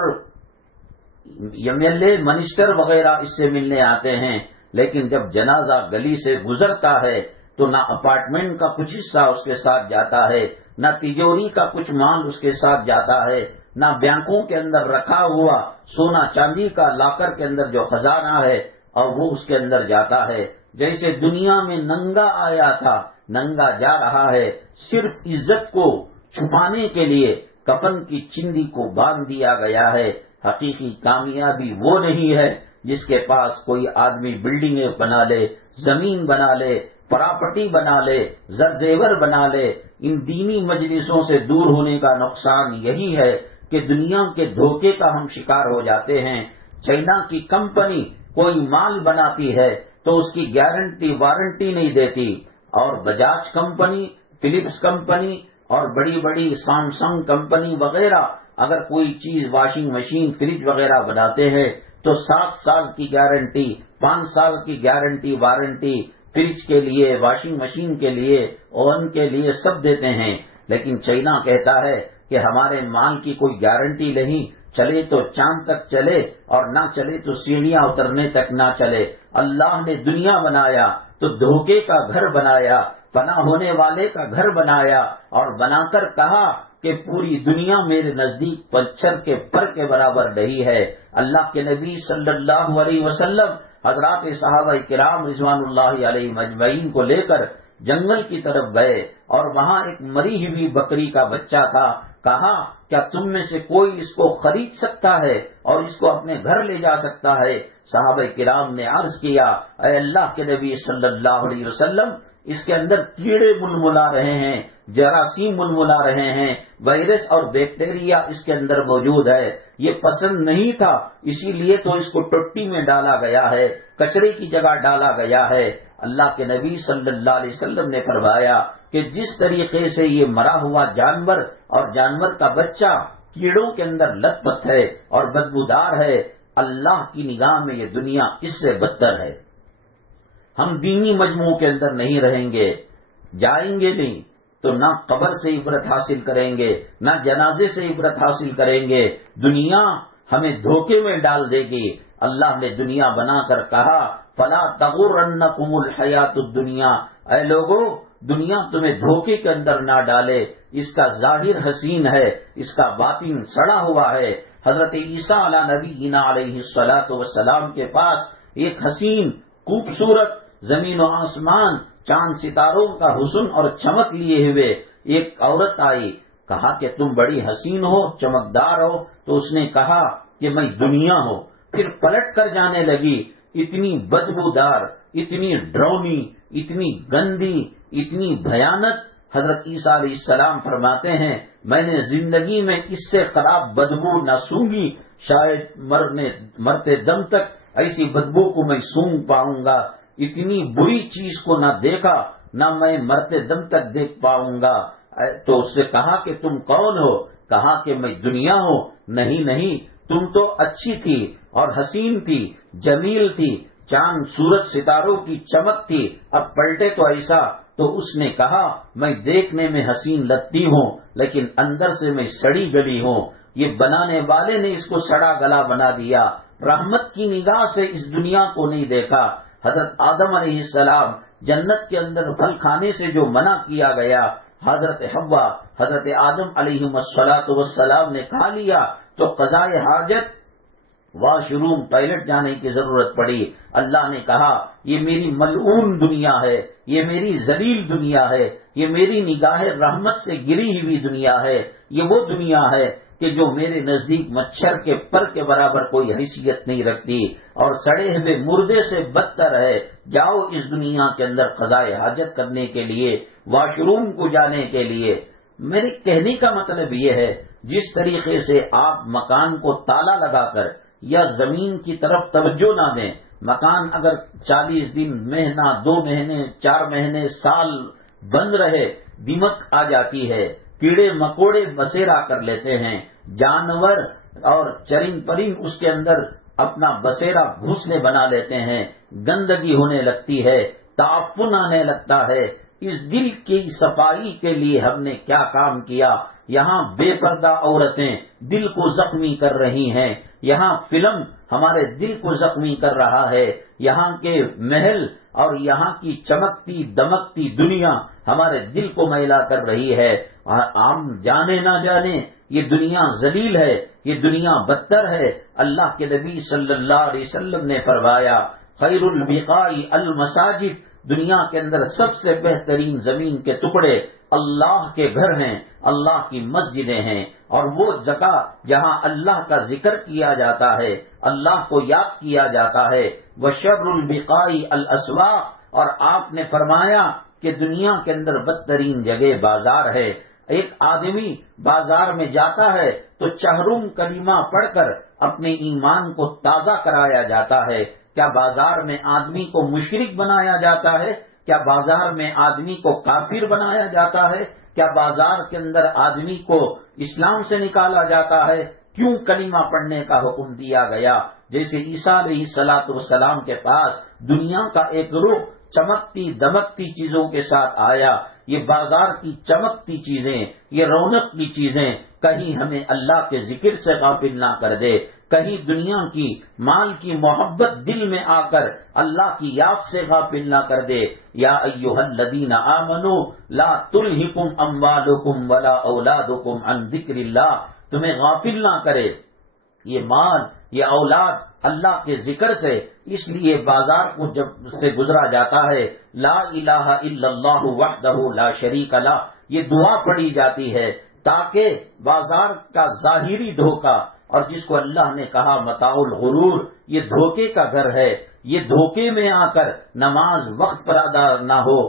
MLA منسٹر وغیرہ اس سے ملنے آتے ہیں، لیکن جب جنازہ گلی سے گزرتا ہے تو نہ اپارٹمنٹ کا کچھ حصہ اس کے ساتھ جاتا ہے، نہ تجوری کا کچھ مال اس کے ساتھ جاتا ہے، نہ بینکوں کے اندر رکھا ہوا سونا چاندی کا لاکر کے اندر جو خزانہ ہے اور وہ اس کے اندر جاتا ہے۔ جیسے دنیا میں ننگا آیا تھا ننگا جا رہا ہے، صرف عزت کو چھپانے کے لیے کفن کی چندی کو باندھ دیا گیا ہے۔ حقیقی کامیابی وہ نہیں ہے جس کے پاس کوئی آدمی بلڈنگیں بنا لے، زمین بنا لے، پراپرٹی بنا لے، زر زیور بنا لے۔ ان دینی مجلسوں سے دور ہونے کا نقصان یہی ہے کہ دنیا کے دھوکے کا ہم شکار ہو جاتے ہیں۔ چائنا کی کمپنی کوئی مال بناتی ہے تو اس کی گارنٹی وارنٹی نہیں دیتی، اور بجاج کمپنی، فلپس کمپنی اور بڑی بڑی سامسنگ کمپنی وغیرہ اگر کوئی چیز واشنگ مشین فریج وغیرہ بناتے ہیں تو 7 سال کی گارنٹی، 5 سال کی گارنٹی وارنٹی فریج کے لیے، واشنگ مشین کے لیے، اوون کے لیے سب دیتے ہیں۔ لیکن چائنا کہتا ہے کہ ہمارے مال کی کوئی گارنٹی نہیں، چلے تو چاند تک چلے اور نہ چلے تو سیڑھیاں اترنے تک نہ چلے۔ اللہ نے دنیا بنایا تو دھوکے کا گھر بنایا، فنا ہونے والے کا گھر بنایا، اور بنا کر کہا کہ پوری دنیا میرے نزدیک پتھر کے پر کے برابر نہیں ہے۔ اللہ کے نبی صلی اللہ علیہ وسلم حضرات صحابہ کرام رضوان اللہ علیہ مجمعین کو لے کر جنگل کی طرف گئے اور وہاں ایک مری ہوئی بکری کا بچہ تھا۔ کہا کیا تم میں سے کوئی اس کو خرید سکتا ہے اور اس کو اپنے گھر لے جا سکتا ہے؟ صحابہ کرام نے عرض کیا اے اللہ کے نبی صلی اللہ علیہ وسلم، اس کے اندر کیڑے ململا رہے ہیں، جراثیم ململا رہے ہیں، وائرس اور بیکٹیریا اس کے اندر موجود ہے، یہ پسند نہیں تھا، اسی لیے تو اس کو ٹٹی میں ڈالا گیا ہے، کچرے کی جگہ ڈالا گیا ہے۔ اللہ کے نبی صلی اللہ علیہ وسلم نے فرمایا کہ جس طریقے سے یہ مرا ہوا جانور اور جانور کا بچہ کیڑوں کے اندر لت پت ہے اور بدبودار ہے، اللہ کی نگاہ میں یہ دنیا اس سے بدتر ہے۔ ہم دینی مجموعوں کے اندر نہیں رہیں گے، جائیں گے نہیں تو نہ قبر سے عبرت حاصل کریں گے، نہ جنازے سے عبرت حاصل کریں گے، دنیا ہمیں دھوکے میں ڈال دے گی۔ اللہ نے دنیا بنا کر کہا فلا تغرنکم الحیات الدنیا، اے لوگو دنیا تمہیں دھوکے کے اندر نہ ڈالے، اس کا ظاہر حسین ہے، اس کا باطن سڑا ہوا ہے۔ حضرت عیسیٰ علیہ نبینا علیہ الصلاۃ والسلام کے پاس ایک حسین خوبصورت زمین و آسمان چاند ستاروں کا حسن اور چمک لیے ہوئے ایک عورت آئی، کہا کہ تم بڑی حسین ہو، چمکدار ہو، تو اس نے کہا کہ میں دنیا ہوں، پھر پلٹ کر جانے لگی، اتنی بدبودار، اتنی ڈراؤنی، اتنی گندی، اتنی بھیانک۔ حضرت عیسیٰ علیہ السلام فرماتے ہیں میں نے زندگی میں اس سے خراب بدبو نہ سونگی، شاید مرتے دم تک ایسی بدبو کو میں سونگ پاؤں گا، اتنی بری چیز کو نہ دیکھا نہ میں مرتے دم تک دیکھ پاؤں گا۔ تو اس سے کہا کہ تم کون ہو؟ کہا کہ میں دنیا ہوں۔ نہیں، تم تو اچھی تھی اور حسین تھی، جمیل تھی، چاند سورج ستاروں کی چمک تھی، اب پلٹے تو ایسا۔ تو اس نے کہا میں دیکھنے میں حسین لگتی ہوں لیکن اندر سے میں سڑی گلی ہوں۔ یہ بنانے والے نے اس کو سڑا گلا بنا دیا، رحمت کی نگاہ سے اس دنیا کو نہیں دیکھا۔ حضرت آدم علیہ السلام جنت کے اندر پھل کھانے سے جو منع کیا گیا، حضرت حوا حضرت آدم علیہ السلام نے کھا لیا تو قضائے حاجت واش روم ٹوائلٹ جانے کی ضرورت پڑی۔ اللہ نے کہا یہ میری ملعون دنیا ہے، یہ میری ذلیل دنیا ہے، یہ میری نگاہ رحمت سے گری ہوئی دنیا ہے، یہ وہ دنیا ہے کہ جو میرے نزدیک مچھر کے پر کے برابر کوئی حیثیت نہیں رکھتی اور سڑے ہوئے مردے سے بدتر ہے۔ جاؤ اس دنیا کے اندر قضائے حاجت کرنے کے لیے، واش روم کو جانے کے لیے۔ میرے کہنے کا مطلب یہ ہے جس طریقے سے آپ مکان کو تالا لگا کر یا زمین کی طرف توجہ نہ دیں، مکان اگر 40 دن، مہینہ، 2 مہینے، 4 مہینے، سال بند رہے، دیمک آ جاتی ہے، کیڑے مکوڑے بسیرا کر لیتے ہیں، جانور اور چرند پرند اس کے اندر اپنا بسیرا گھونسلے بنا لیتے ہیں، گندگی ہونے لگتی ہے، تعفن آنے لگتا ہے، اس دل کی صفائی کے لیے ہم نے کیا کام کیا. یہاں بے پردہ عورتیں دل کو زخمی کر رہی ہیں، یہاں فلم ہمارے دل کو زخمی کر رہا ہے، یہاں کے محل اور یہاں کی چمکتی دمکتی دنیا ہمارے دل کو میلا کر رہی ہے. ہم جانے نہ جانے یہ دنیا ذلیل ہے، یہ دنیا بدتر ہے. اللہ کے نبی صلی اللہ علیہ وسلم نے فرمایا خیر البقاء المساجد، دنیا کے اندر سب سے بہترین زمین کے ٹکڑے اللہ کے گھر ہیں، اللہ کی مسجدیں ہیں، اور وہ جگہ جہاں اللہ کا ذکر کیا جاتا ہے، اللہ کو یاد کیا جاتا ہے. وشر البقاء الاسواق، اور آپ نے فرمایا کہ دنیا کے اندر بدترین جگہ بازار ہے. ایک آدمی بازار میں جاتا ہے تو چہرم کلمہ پڑھ کر اپنے ایمان کو تازہ کرایا جاتا ہے. کیا بازار میں آدمی کو مشرک بنایا جاتا ہے؟ کیا بازار میں آدمی کو کافر بنایا جاتا ہے؟ کیا بازار کے اندر آدمی کو اسلام سے نکالا جاتا ہے؟ کیوں کلمہ پڑھنے کا حکم دیا گیا؟ جیسے عیسیٰ علیہ الصلوۃ والسلام کے پاس دنیا کا ایک رخ چمکتی دمکتی چیزوں کے ساتھ آیا. یہ بازار کی چمکتی چیزیں، یہ رونق کی چیزیں کہیں ہمیں اللہ کے ذکر سے غافل نہ کر دے، کہیں دنیا کی مال کی محبت دل میں آ کر اللہ کی یاد سے غافل نہ کر دے. یا ایھا الذین آمنوا لا تلہکم اموالکم ولا اولادکم عن ذکر اللہ، تمہیں غافل نہ کرے یہ مال یہ اولاد اللہ کے ذکر سے. اس لیے بازار کو جب سے گزرا جاتا ہے لا الہ الا اللہ وحدہ لا شریک لہ، یہ دعا پڑھی جاتی ہے تاکہ بازار کا ظاہری دھوکہ، اور جس کو اللہ نے کہا متاع الغرور، یہ دھوکے کا گھر ہے، یہ دھوکے میں آ کر نماز وقت پر ادا نہ ہو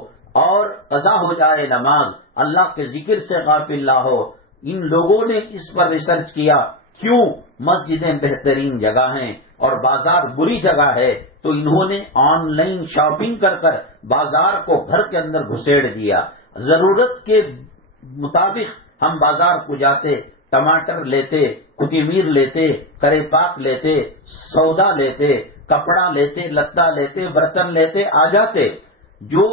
اور قضا ہو جائے نماز، اللہ کے ذکر سے غافل نہ ہو. ان لوگوں نے اس پر ریسرچ کیا کیوں مسجدیں بہترین جگہ ہیں اور بازار بری جگہ ہے، تو انہوں نے آن لائن شاپنگ کر کر بازار کو گھر کے اندر گھسیڑ دیا. ضرورت کے مطابق ہم بازار کو جاتے، ٹماٹر لیتے، کوتمیر لیتے، کرے پاک لیتے، سودا لیتے، کپڑا لیتے، لتا لیتے، برتن لیتے، آ جاتے. جو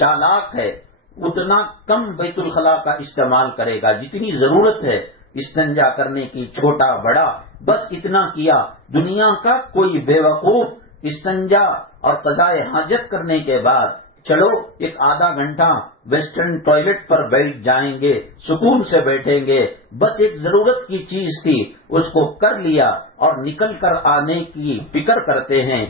چالاک ہے اتنا کم بیت الخلاء کا استعمال کرے گا جتنی ضرورت ہے استنجا کرنے کی، چھوٹا بڑا بس اتنا کیا. دنیا کا کوئی بے وقوف استنجا اور قضائے حاجت کرنے کے بعد چلو ایک آدھا گھنٹہ ویسٹرن ٹوائلٹ پر بیٹھ جائیں گے، سکون سے بیٹھیں گے، بس ایک ضرورت کی چیز تھی اس کو کر لیا اور نکل کر آنے کی فکر کرتے ہیں.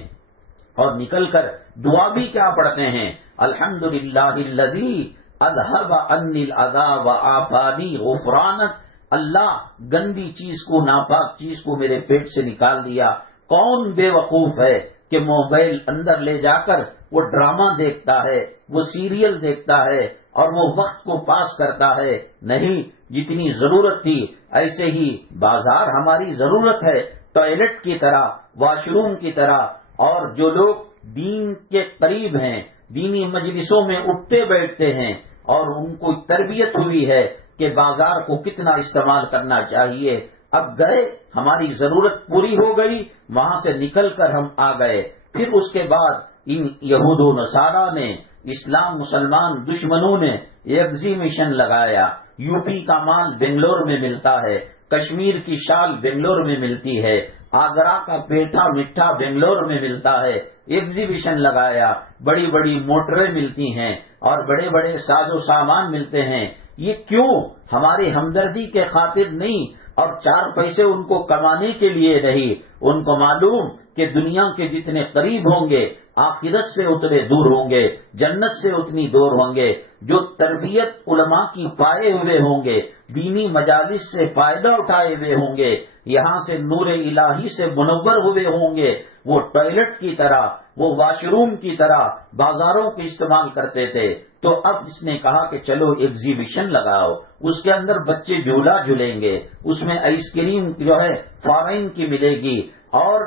اور نکل کر دعا بھی کیا پڑھتے ہیں؟ الحمدللہ الذی اذھب عنی الاذی وعافانی غفرانک، اللہ گندی چیز کو ناپاک چیز کو میرے پیٹ سے نکال دیا. کون بے وقوف ہے کہ موبائل اندر لے جا کر وہ ڈرامہ دیکھتا ہے، وہ سیریل دیکھتا ہے اور وہ وقت کو پاس کرتا ہے؟ نہیں، جتنی ضرورت تھی ایسے ہی بازار ہماری ضرورت ہے، ٹوائلٹ کی طرح، واش روم کی طرح. اور جو لوگ دین کے قریب ہیں، دینی مجلسوں میں اٹھتے بیٹھتے ہیں اور ان کو تربیت ہوئی ہے کہ بازار کو کتنا استعمال کرنا چاہیے، اب گئے ہماری ضرورت پوری ہو گئی، وہاں سے نکل کر ہم آ گئے. پھر اس کے بعد ان یہود و نصارہ نے، اسلام مسلمان دشمنوں نے ایگزیبیشن لگایا. یو پی کا مال بنگلور میں ملتا ہے، کشمیر کی شال بنگلور میں ملتی ہے، آگرہ کا پیٹھا مٹھا بنگلور میں ملتا ہے. ایگزیبیشن لگایا، بڑی بڑی موٹریں ملتی ہیں اور بڑے بڑے ساز و سامان ملتے ہیں. یہ کیوں؟ ہماری ہمدردی کے خاطر نہیں اور چار پیسے ان کو کمانے کے لیے نہیں. ان کو معلوم کہ دنیا کے جتنے قریب ہوں گے آخرت سے اتنے دور ہوں گے، جنت سے اتنی دور ہوں گے. جو تربیت علماء کی پائے ہوئے ہوں گے، دینی مجالس سے فائدہ اٹھائے ہوئے ہوں گے، یہاں سے نور الہی سے منور ہوئے ہوں گے، وہ ٹوائلٹ کی طرح، وہ واش روم کی طرح بازاروں کے استعمال کرتے تھے. تو اب اس نے کہا کہ چلو ایگزیبیشن لگاؤ، اس کے اندر بچے جھولا جھولیں گے، اس میں آئس کریم جو ہے فارین کی ملے گی اور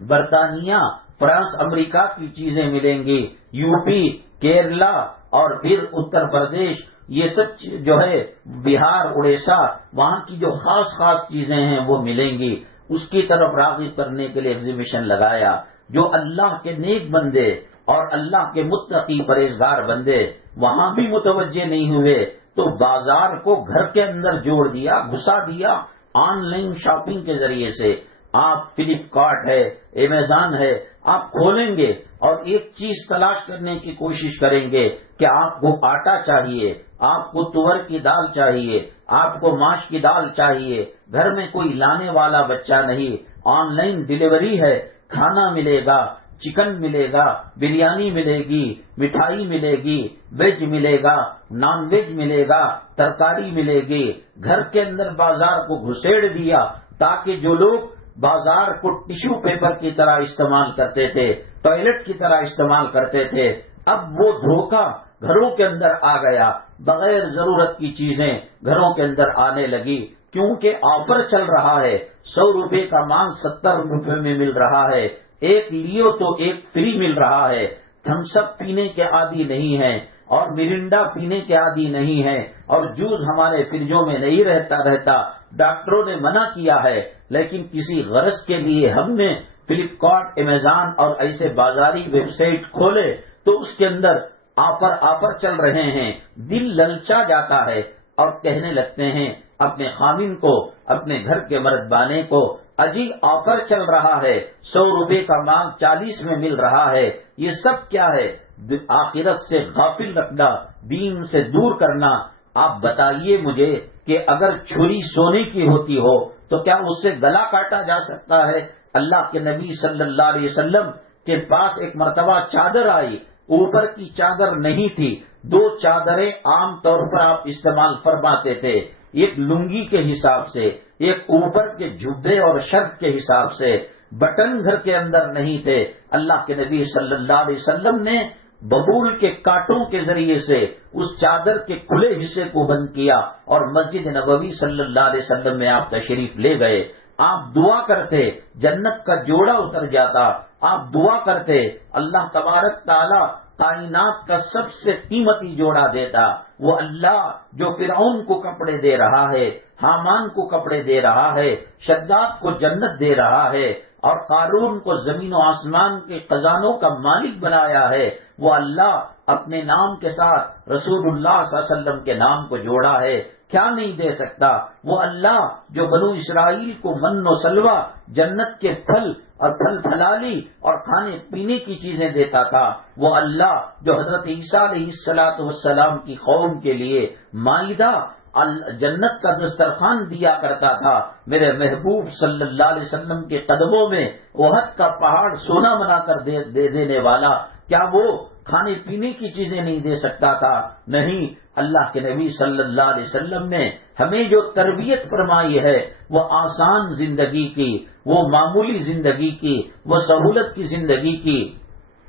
برطانیہ فرانس امریکہ کی چیزیں ملیں گی، یو پی کیرلا اور پھر اتر پردیش، یہ سب جو ہے بہار اڑیسہ، وہاں کی جو خاص خاص چیزیں ہیں وہ ملیں گی. اس کی طرف راغب کرنے کے لیے ایگزیبیشن لگایا. جو اللہ کے نیک بندے اور اللہ کے متقی پرہیزگار بندے وہاں بھی متوجہ نہیں ہوئے تو بازار کو گھر کے اندر جوڑ دیا، گھسا دیا آن لائن شاپنگ کے ذریعے سے۔ آپ فلپ کارٹ ہے، امیزون ہے، آپ کھولیں گے اور ایک چیز تلاش کرنے کی کوشش کریں گے کہ آپ کو آٹا چاہیے، آپ کو تور کی دال چاہیے، آپ کو ماش کی دال چاہیے، گھر میں کوئی لانے والا بچہ نہیں، آن لائن ڈیلیوری ہے، کھانا ملے گا، چکن ملے گا، بریانی ملے گی، مٹھائی ملے گی، ویج ملے گا، نان ویج ملے گا، ترکاری ملے گی۔ گھر کے اندر بازار کو گھسیڑ دیا تاکہ جو لوگ بازار کو ٹیشو پیپر کی طرح استعمال کرتے تھے، ٹوائلٹ کی طرح استعمال کرتے تھے، اب وہ دھوکہ گھروں کے اندر آ گیا، بغیر ضرورت کی چیزیں گھروں کے اندر آنے لگی، کیونکہ آفر چل رہا ہے، 100 روپے کا مال 70 روپے میں مل رہا ہے، ایک لیو تو ایک فری مل رہا ہے۔ تھمس اپ پینے کے عادی نہیں ہیں اور مرنڈا پینے کے عادی نہیں ہیں اور جوس ہمارے فریجوں میں نہیں رہتا، ڈاکٹروں نے منع کیا ہے، لیکن کسی غرض کے لیے ہم نے فلپ کارٹ، امیزون اور ایسے بازاری ویب سائٹ کھولے تو اس کے اندر آفر چل رہے ہیں، دل للچا جاتا ہے اور کہنے لگتے ہیں اپنے خامن کو، اپنے گھر کے مرد بانے کو، اجی آفر چل رہا ہے، 100 روپے کا مال 40 میں مل رہا ہے۔ یہ سب کیا ہے؟ آخرت سے غافل رکھنا، دین سے دور کرنا۔ آپ بتائیے مجھے کہ اگر چھری سونے کی ہوتی ہو تو کیا اس سے گلا کاٹا جا سکتا ہے؟ اللہ کے نبی صلی اللہ علیہ وسلم کے پاس ایک مرتبہ چادر آئی، اوپر کی چادر نہیں تھی، 2 چادریں عام طور پر آپ استعمال فرماتے تھے، ایک لنگی کے حساب سے، ایک اوپر کے جبے اور شرٹ کے حساب سے، بٹن گھر کے اندر نہیں تھے۔ اللہ کے نبی صلی اللہ علیہ وسلم نے ببول کے کانٹوں کے ذریعے سے اس چادر کے کھلے حصے کو بند کیا اور مسجد نبوی صلی اللہ علیہ وسلم میں آپ تشریف لے گئے۔ آپ دعا کرتے جنت کا جوڑا اتر جاتا، آپ دعا کرتے اللہ تبارک تعالی کائنات کا سب سے قیمتی جوڑا دیتا، وہ اللہ جو فرعون کو کپڑے دے رہا ہے، حامان کو کپڑے دے رہا ہے، شداد کو جنت دے رہا ہے اور قارون کو زمین و آسمان کے خزانوں کا مالک بنایا ہے، وہ اللہ اپنے نام کے ساتھ رسول اللہ صلی اللہ علیہ وسلم کے نام کو جوڑا ہے، کیا نہیں دے سکتا؟ وہ اللہ جو بنو اسرائیل کو من و سلوہ، جنت کے پھل اور پھل پھلالی اور کھانے پینے کی چیزیں دیتا تھا، وہ اللہ جو حضرت عیسیٰ علیہ السلام کی قوم کے لیے مائدہ جنت کا دسترخوان دیا کرتا تھا، میرے محبوب صلی اللہ علیہ وسلم کے قدموں میں احد کا پہاڑ سونا بنا کر دے دینے والا، کیا وہ کھانے پینے کی چیزیں نہیں دے سکتا تھا؟ نہیں، اللہ کے نبی صلی اللہ علیہ وسلم نے ہمیں جو تربیت فرمائی ہے وہ آسان زندگی کی، وہ معمولی زندگی کی، وہ سہولت کی زندگی کی،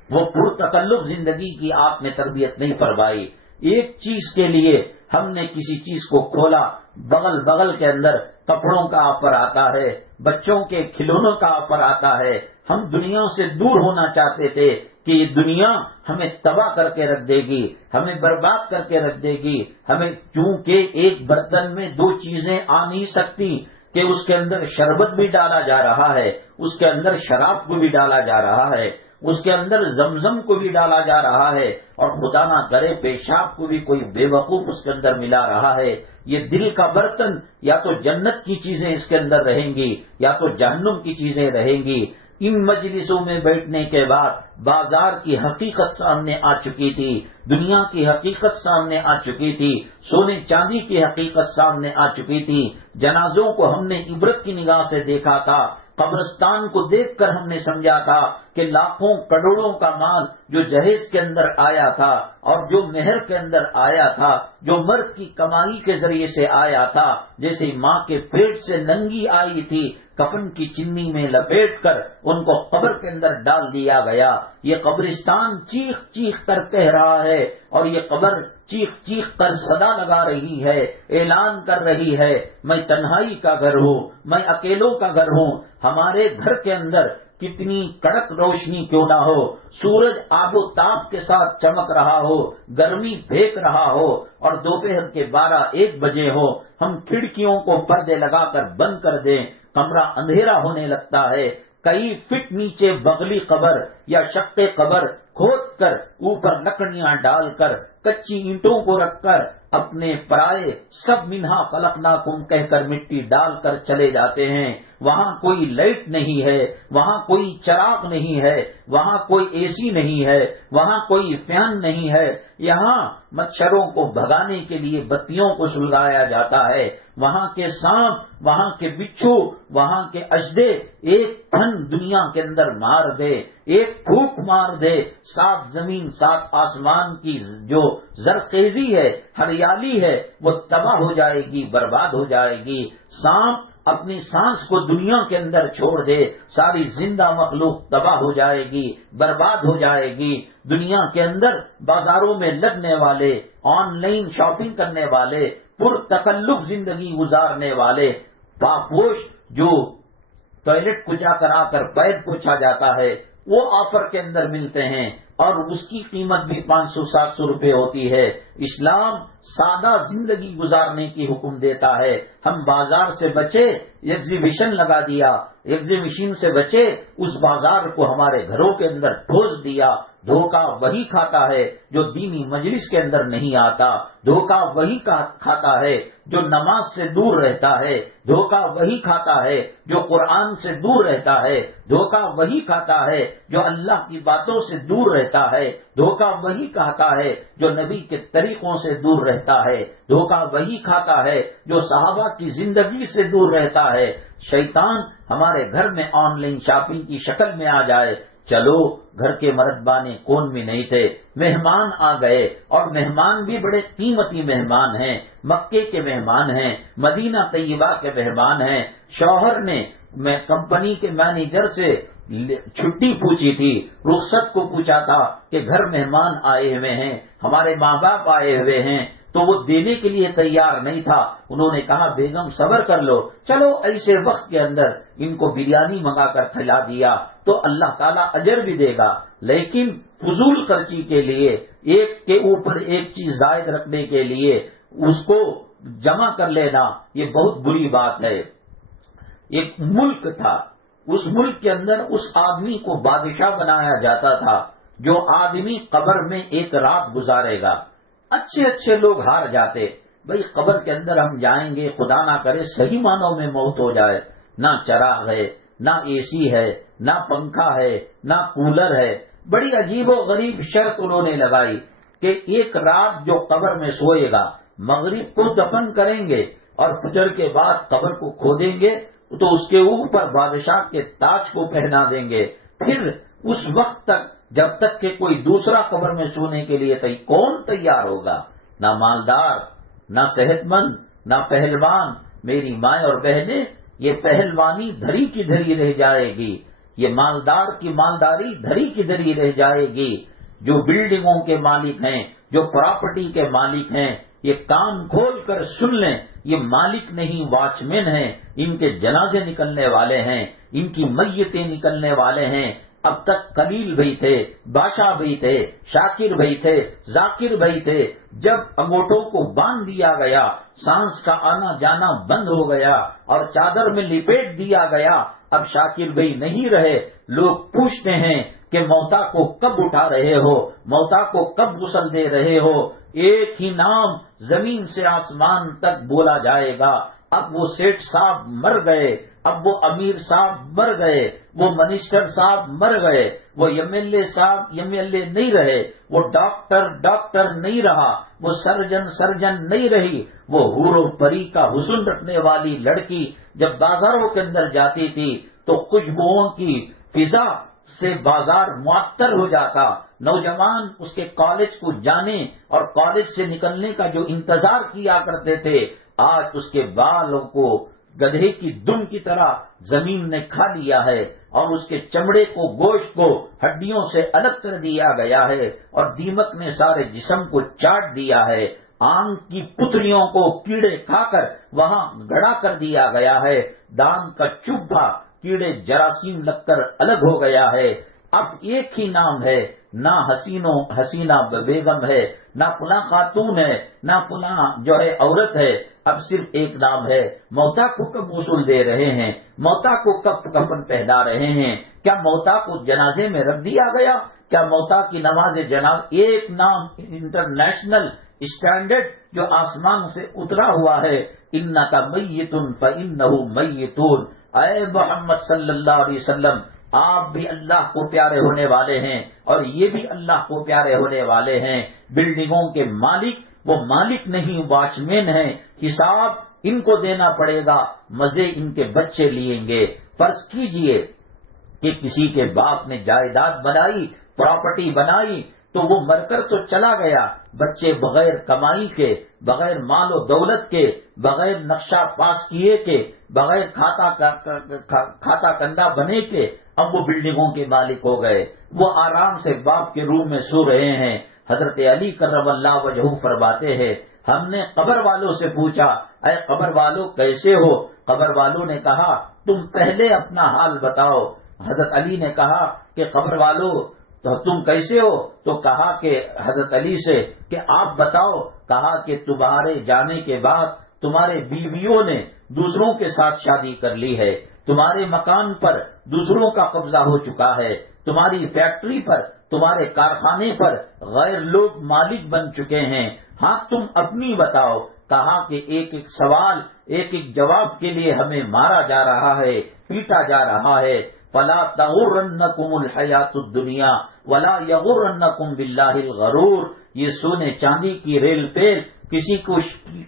وہ پرتکلف زندگی کی آپ نے تربیت نہیں فرمائی۔ ایک چیز کے لیے ہم نے کسی چیز کو کھولا، بغل کے اندر کپڑوں کا آفر آتا ہے، بچوں کے کھلونوں کا آفر آتا ہے، ہم دنیا سے دور ہونا چاہتے تھے کہ یہ دنیا ہمیں تباہ کر کے رکھ دے گی، ہمیں برباد کر کے رکھ دے گی، ہمیں چونکہ ایک برتن میں 2 چیزیں آ نہیں سکتی کہ اس کے اندر شربت بھی ڈالا جا رہا ہے، اس کے اندر شراب کو بھی ڈالا جا رہا ہے، اس کے اندر زمزم کو بھی ڈالا جا رہا ہے اور خدا نہ کرے پیشاب کو بھی کوئی بے وقوف اس کے اندر ملا رہا ہے۔ یہ دل کا برتن یا تو جنت کی چیزیں اس کے اندر رہیں گی یا تو جہنم کی چیزیں رہیں گی۔ ان مجلسوں میں بیٹھنے کے بعد بازار کی حقیقت سامنے آ چکی تھی، دنیا کی حقیقت سامنے آ چکی تھی، سونے چاندی کی حقیقت سامنے آ چکی تھی، جنازوں کو ہم نے عبرت کی نگاہ سے دیکھا تھا، قبرستان کو دیکھ کر ہم نے سمجھا تھا کہ لاکھوں کروڑوں کا مال جو جہیز کے اندر آیا تھا اور جو مہر کے اندر آیا تھا، جو مرد کی کمائی کے ذریعے سے آیا تھا، جیسے ماں کے پیٹ سے ننگی آئی تھی، کفن کی چنی میں لپیٹ کر ان کو قبر کے اندر ڈال دیا گیا۔ یہ قبرستان چیخ چیخ کر کہہ رہا ہے اور یہ قبر چیخ چیخ کر صدا لگا رہی ہے، اعلان کر رہی ہے، میں تنہائی کا گھر ہوں، میں اکیلوں کا گھر ہوں۔ ہمارے گھر کے اندر کتنی کڑک روشنی کیوں نہ ہو، سورج آب و تاب کے ساتھ چمک رہا ہو، گرمی بھیک رہا ہو اور دوپہر کے 12-1 بجے ہو، ہم کھڑکیوں کو پردے لگا کر بند کر دیں، کمرہ اندھیرا ہونے لگتا ہے، کئی فٹ نیچے بغلی قبر یا شق قبر کھود کر اوپر لکڑیاں ڈال کر کچی اینٹوں کو رکھ کر اپنے پرائے سب منہا خلقناکم کہہ کر مٹی ڈال کر چلے جاتے ہیں. وہاں کوئی لائٹ نہیں ہے، وہاں کوئی چراغ نہیں ہے، وہاں کوئی اے سی نہیں ہے، وہاں کوئی فین نہیں ہے. یہاں مچھروں کو بھگانے کے لیے بتیوں کو سلگایا جاتا ہے. وہاں کے سانپ، وہاں کے بچھو، وہاں کے اژدے ایک پھن دنیا کے اندر مار دے، ایک پھوک مار دے، سات زمین سات آسمان کی جو زرخیزی ہے، ہریالی ہے، وہ تباہ ہو جائے گی، برباد ہو جائے گی. سانپ اپنی سانس کو دنیا کے اندر چھوڑ دے، ساری زندہ مخلوق تباہ ہو جائے گی، برباد ہو جائے گی. دنیا کے اندر بازاروں میں لگنے والے، آن لائن شاپنگ کرنے والے، پر تکلف زندگی گزارنے والے، پاپوش جو ٹوائلٹ کو جا کر آ کر پیر پوچھا جاتا ہے، وہ آفر کے اندر ملتے ہیں اور اس کی قیمت بھی 500-700 روپے ہوتی ہے. اسلام سادہ زندگی گزارنے کی حکم دیتا ہے. ہم بازار سے بچے، ایگزیبیشن لگا دیا، ایگزیبیشن سے بچے، اس بازار کو ہمارے گھروں کے اندر ٹھوس دیا. دھوکہ وہی کھاتا ہے جو دینی مجلس کے اندر نہیں آتا، دھوکہ وہی کھاتا ہے جو نماز سے دور رہتا ہے، دھوکہ وہی کھاتا ہے جو قرآن سے دور رہتا ہے، دھوکہ وہی کھاتا ہے جو اللہ کی باتوں سے دور رہتا ہے، دھوکہ وہی کھاتا ہے جو نبی کے طریقوں سے دور رہتا ہے، دھوکہ وہی کھاتا ہے جو صحابہ کی زندگی سے دور رہتا ہے. شیطان ہمارے گھر میں آن لائن شاپنگ کی شکل میں آ جائے. چلو گھر کے مرتبانے کون بھی نہیں تھے، مہمان آ گئے، اور مہمان بھی بڑے قیمتی مہمان ہیں، مکے کے مہمان ہیں، مدینہ طیبہ کے مہمان ہیں. شوہر نے میں کمپنی کے مینیجر سے چھٹی پوچھی تھی، رخصت کو پوچھا تھا کہ گھر مہمان آئے ہوئے ہیں، ہمارے ماں باپ آئے ہوئے ہیں، تو وہ دینے کے لیے تیار نہیں تھا. انہوں نے کہا بیگم صبر کر لو، چلو ایسے وقت کے اندر ان کو بریانی منگا کر کھلا دیا تو اللہ تعالیٰ اجر بھی دے گا. لیکن فضول خرچی کے لیے، ایک کے اوپر ایک چیز زائد رکھنے کے لیے اس کو جمع کر لینا، یہ بہت بری بات ہے. ایک ملک تھا، اس ملک کے اندر اس آدمی کو بادشاہ بنایا جاتا تھا جو آدمی قبر میں ایک رات گزارے گا. اچھے اچھے لوگ ہار جاتے، بھئی قبر کے اندر ہم جائیں گے، خدا نہ کرے صحیح معنوں میں موت ہو جائے، نہ چراغ ہے، نہ اے سی ہے، نہ پنکھا ہے، نہ کولر ہے. بڑی عجیب و غریب شرط انہوں نے لگائی کہ ایک رات جو قبر میں سوئے گا، مغرب کو دفن کریں گے اور فجر کے بعد قبر کو کھودیں گے تو اس کے اوپر بادشاہ کے تاج کو پہنا دیں گے. پھر اس وقت تک جب تک کہ کوئی دوسرا قبر میں سونے کے لیے کون تیار ہوگا؟ نہ مالدار، نہ صحت مند، نہ پہلوان. میری مائیں اور بہنیں، یہ پہلوانی دھری کی دھری رہ جائے گی، یہ مالدار کی مالداری دھری کی دھری رہ جائے گی. جو بلڈنگوں کے مالک ہیں، جو پراپرٹی کے مالک ہیں، یہ کام کھول کر سن لیں، یہ مالک نہیں، واچ مین ہیں. ان کے جنازے نکلنے والے ہیں، ان کی میتیں نکلنے والے ہیں. اب تک قلیل بھائی تھے، بادشاہ بھائی تھے، شاکر بھائی تھے، ذاکر بھائی تھے. جب انگوٹھوں کو باندھ دیا گیا، سانس کا آنا جانا بند ہو گیا اور چادر میں لپیٹ دیا گیا، اب شاکر بھائی نہیں رہے. لوگ پوچھتے ہیں کہ موتا کو کب اٹھا رہے ہو، موتا کو کب غسل دے رہے ہو. ایک ہی نام زمین سے آسمان تک بولا جائے گا. اب وہ سیٹھ صاحب مر گئے، اب وہ امیر صاحب مر گئے، وہ منسٹر صاحب مر گئے، وہ ایم ایل اے صاحب ایم ایل اے نہیں رہے، وہ ڈاکٹر نہیں رہا، وہ سرجن نہیں رہی. وہ حور و پری کا حسن رکھنے والی لڑکی جب بازاروں کے اندر جاتی تھی تو خوشبوؤں کی فضا سے بازار معطر ہو جاتا. نوجوان اس کے کالج کو جانے اور کالج سے نکلنے کا جو انتظار کیا کرتے تھے، آج اس کے بالوں کو گدھے کی دم کی طرح زمین نے کھا لیا ہے اور اس کے چمڑے کو، گوشت کو ہڈیوں سے الگ کر دیا گیا ہے اور دیمک نے سارے جسم کو چاٹ دیا ہے. آنکھ کی پتلیوں کو کیڑے کھا کر وہاں گڑا کر دیا گیا ہے. دان کا چبھا کیڑے جراثیم لگ کر الگ ہو گیا ہے. اب ایک ہی نام ہے، نہ حسینہ بیگم ہے، نہ فلاں خاتون ہے، نہ فلاں جو ہے عورت ہے. اب صرف ایک نام ہے. موتا کو کب غسل دے رہے ہیں؟ موتا کو کب کفن پہنا رہے ہیں؟ کیا موتا کو جنازے میں رکھ دیا گیا؟ کیا موتا کی نماز جنازہ ایک نام انٹرنیشنل اسٹینڈرڈ جو آسمان سے اترا ہوا ہے، انکا میتن فانہم میتون، اے محمد صلی اللہ علیہ وسلم آپ بھی اللہ کو پیارے ہونے والے ہیں اور یہ بھی اللہ کو پیارے ہونے والے ہیں۔ بلڈنگوں کے مالک وہ مالک نہیں، واچ مین ہیں، حساب ان کو دینا پڑے گا، مزے ان کے بچے لیں گے۔ فرض کیجئے کہ کسی کے باپ نے جائیداد بنائی، پراپرٹی بنائی، تو وہ مر کر تو چلا گیا، بچے بغیر کمائی کے، بغیر مال و دولت کے، بغیر نقشہ پاس کیے کے، بغیر کھاتا کندا بنے کے اب وہ بلڈنگوں کے مالک ہو گئے۔ وہ آرام سے باپ کے روم میں سو رہے ہیں۔ حضرت علی کرم اللہ وجہہ فرماتے ہیں، ہم نے قبر والوں سے پوچھا، اے قبر والوں کیسے ہو؟ قبر والوں نے کہا تم پہلے اپنا حال بتاؤ۔ حضرت علی نے کہا کہ قبر والوں تو تم کیسے ہو؟ تو کہا کہ حضرت علی سے کہ آپ بتاؤ۔ کہا کہ تمہارے جانے کے بعد تمہارے بیویوں نے دوسروں کے ساتھ شادی کر لی ہے، تمہارے مکان پر دوسروں کا قبضہ ہو چکا ہے، تمہاری فیکٹری پر، تمہارے کارخانے پر غیر لوگ مالک بن چکے ہیں، ہاں تم اپنی بتاؤ۔ کہا کہ ایک ایک سوال، ایک ایک جواب کے لیے ہمیں مارا جا رہا ہے، پیٹا جا رہا ہے۔ فلا تغرنکم الحیات الدنیا ولا یغرنکم باللہ الغرور۔ یہ سونے چاندی کی ریل پھیل کسی کو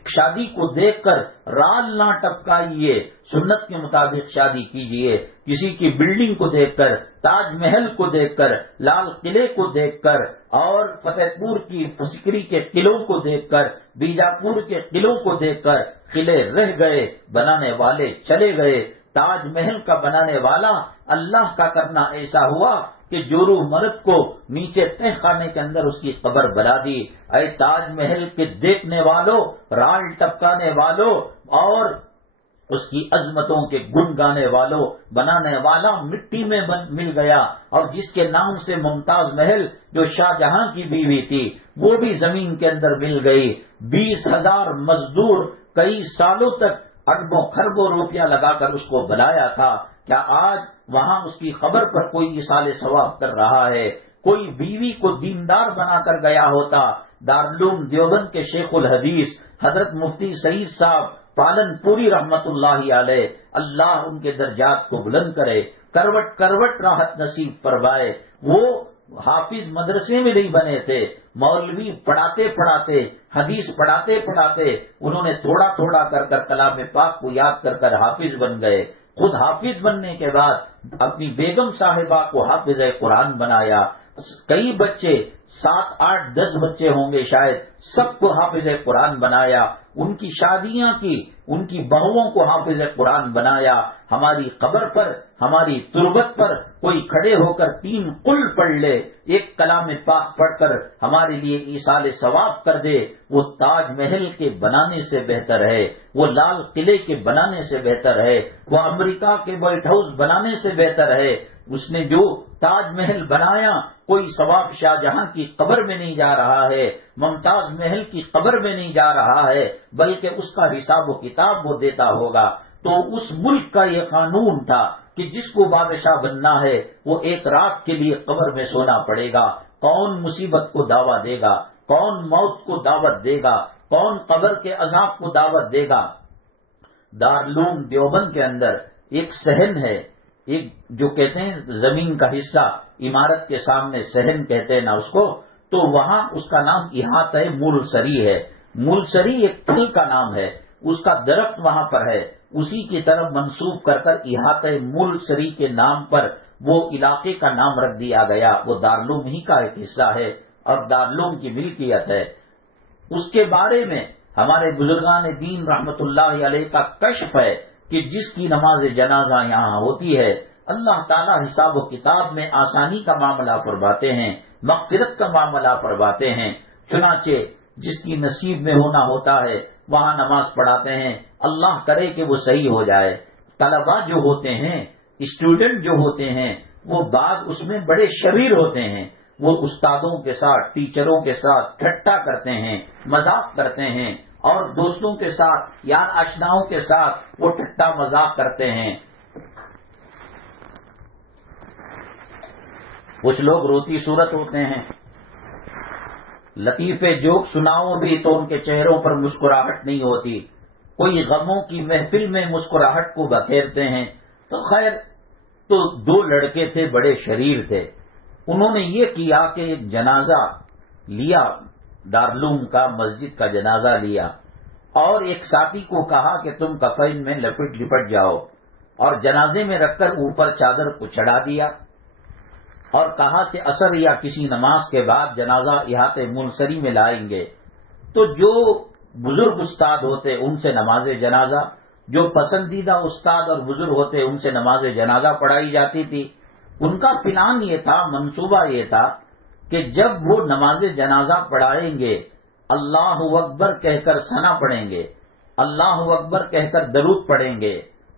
شادی کو دیکھ کر رال نہ ٹپکائیے، سنت کے مطابق شادی کیجئے۔ کسی کی بلڈنگ کو دیکھ کر، تاج محل کو دیکھ کر، لال قلعے کو دیکھ کر اور فتح پور کی فسکری کے قلعوں کو دیکھ کر، بیجاپور کے قلعوں کو دیکھ کر قلعے رہ گئے، بنانے والے چلے گئے۔ تاج محل کا بنانے والا اللہ کا کرنا ایسا ہوا کہ جورو مرد کو نیچے تہ خانے کے اندر اس کی قبر بنا دی۔ اے تاج محل کے دیکھنے والوں، رال ٹپکانے والوں اور اس کی عظمتوں کے گن گانے والوں، بنانے والا مٹی میں مل گیا، اور جس کے نام سے ممتاز محل جو شاہ جہاں کی بیوی تھی وہ بھی زمین کے اندر مل گئی۔ 20,000 مزدور کئی سالوں تک اربوں خربوں روپیہ لگا کر اس کو بنایا تھا۔ کیا آج وہاں اس کی خبر پر کوئی ایصال ثواب کر رہا ہے؟ کوئی بیوی کو دیندار بنا کر گیا ہوتا۔ دارالعلوم دیوبند کے شیخ الحدیث حضرت مفتی سعید صاحب پالن پوری رحمت اللہ علیہ، اللہ ان کے درجات کو بلند کرے، کروٹ کروٹ راحت نصیب فرمائے۔ وہ حافظ مدرسے میں نہیں بنے تھے، مولوی پڑھاتے پڑھاتے، حدیث پڑھاتے پڑھاتے انہوں نے تھوڑا تھوڑا کر کر کلام پاک کو یاد کر کر حافظ بن گئے۔ خود حافظ بننے کے بعد اپنی بیگم صاحبہ کو حافظ قرآن بنایا۔ کئی بچے 7، 8، 10 بچے ہوں گے شاید، سب کو حافظ قرآن بنایا۔ ان کی شادیاں کی، ان کی بہوؤں کو حافظ قرآن بنایا۔ ہماری قبر پر، ہماری تربت پر کوئی کھڑے ہو کر 3 قل پڑھ لے، ایک کلام پاک پڑھ کر ہمارے لیے ایصال ثواب کر دے، وہ تاج محل کے بنانے سے بہتر ہے، وہ لال قلعے کے بنانے سے بہتر ہے، وہ امریکہ کے وائٹ ہاؤس بنانے سے بہتر ہے۔ اس نے جو تاج محل بنایا کوئی ثواب شاہ جہاں کی قبر میں نہیں جا رہا ہے، ممتاز محل کی قبر میں نہیں جا رہا ہے، بلکہ اس کا حساب و کتاب وہ دیتا ہوگا۔ تو اس ملک کا یہ قانون تھا کہ جس کو بادشاہ بننا ہے وہ ایک رات کے لیے قبر میں سونا پڑے گا۔ کون مصیبت کو دعوت دے گا؟ کون موت کو دعوت دے گا؟ کون قبر کے عذاب کو دعوت دے گا؟ دارالعلوم دیوبند کے اندر ایک صحن ہے، ایک جو کہتے ہیں زمین کا حصہ، عمارت کے سامنے صحن کہتے ہیں نا اس کو، تو وہاں اس کا نام احاطہ مولسری ہے۔ مولسری ایک پھل کا نام ہے، اس کا درخت وہاں پر ہے، اسی کی طرف منسوب کر کر احاطہ مولسری کے نام پر وہ علاقے کا نام رکھ دیا گیا۔ وہ دارالعلوم ہی کا ایک حصہ ہے اور دارالعلوم کی ملکیت ہے۔ اس کے بارے میں ہمارے بزرگان دین رحمت اللہ علیہ کا کشف ہے کہ جس کی نماز جنازہ یہاں ہوتی ہے اللہ تعالیٰ حساب و کتاب میں آسانی کا معاملہ فرماتے ہیں، مغفرت کا معاملہ فرماتے ہیں۔ چنانچہ جس کی نصیب میں ہونا ہوتا ہے وہاں نماز پڑھاتے ہیں، اللہ کرے کہ وہ صحیح ہو جائے۔ طلباء جو ہوتے ہیں، اسٹوڈنٹ جو ہوتے ہیں، وہ بعض اس میں بڑے شریر ہوتے ہیں، وہ استادوں کے ساتھ، ٹیچروں کے ساتھ ٹھٹا کرتے ہیں، مذاق کرتے ہیں، اور دوستوں کے ساتھ، یار آشناؤں کے ساتھ وہ ٹھٹا مذاق کرتے ہیں۔ کچھ لوگ روتی صورت ہوتے ہیں، لطیفے جوک سناؤ بھی تو ان کے چہروں پر مسکراہٹ نہیں ہوتی، کوئی غموں کی محفل میں مسکراہٹ کو بکھیرتے ہیں۔ تو خیر، تو دو لڑکے تھے، بڑے شریر تھے، انہوں نے یہ کیا کہ ایک جنازہ لیا، دارالعلوم کا مسجد کا جنازہ لیا، اور ایک ساتھی کو کہا کہ تم کفن میں لپٹ جاؤ، اور جنازے میں رکھ کر اوپر چادر کو چڑھا دیا، اور کہا کہ عصر یا کسی نماز کے بعد جنازہ احاطے منصری میں لائیں گے۔ تو جو بزرگ استاد ہوتے ان سے نماز جنازہ، جو پسندیدہ استاد اور بزرگ ہوتے ان سے نماز جنازہ پڑھائی جاتی تھی۔ ان کا پلان یہ تھا، منصوبہ یہ تھا کہ جب وہ نماز جنازہ پڑھائیں گے، اللہ اکبر کہہ کر ثنا پڑھیں گے، اللہ اکبر کہہ کر درود پڑھیں گے،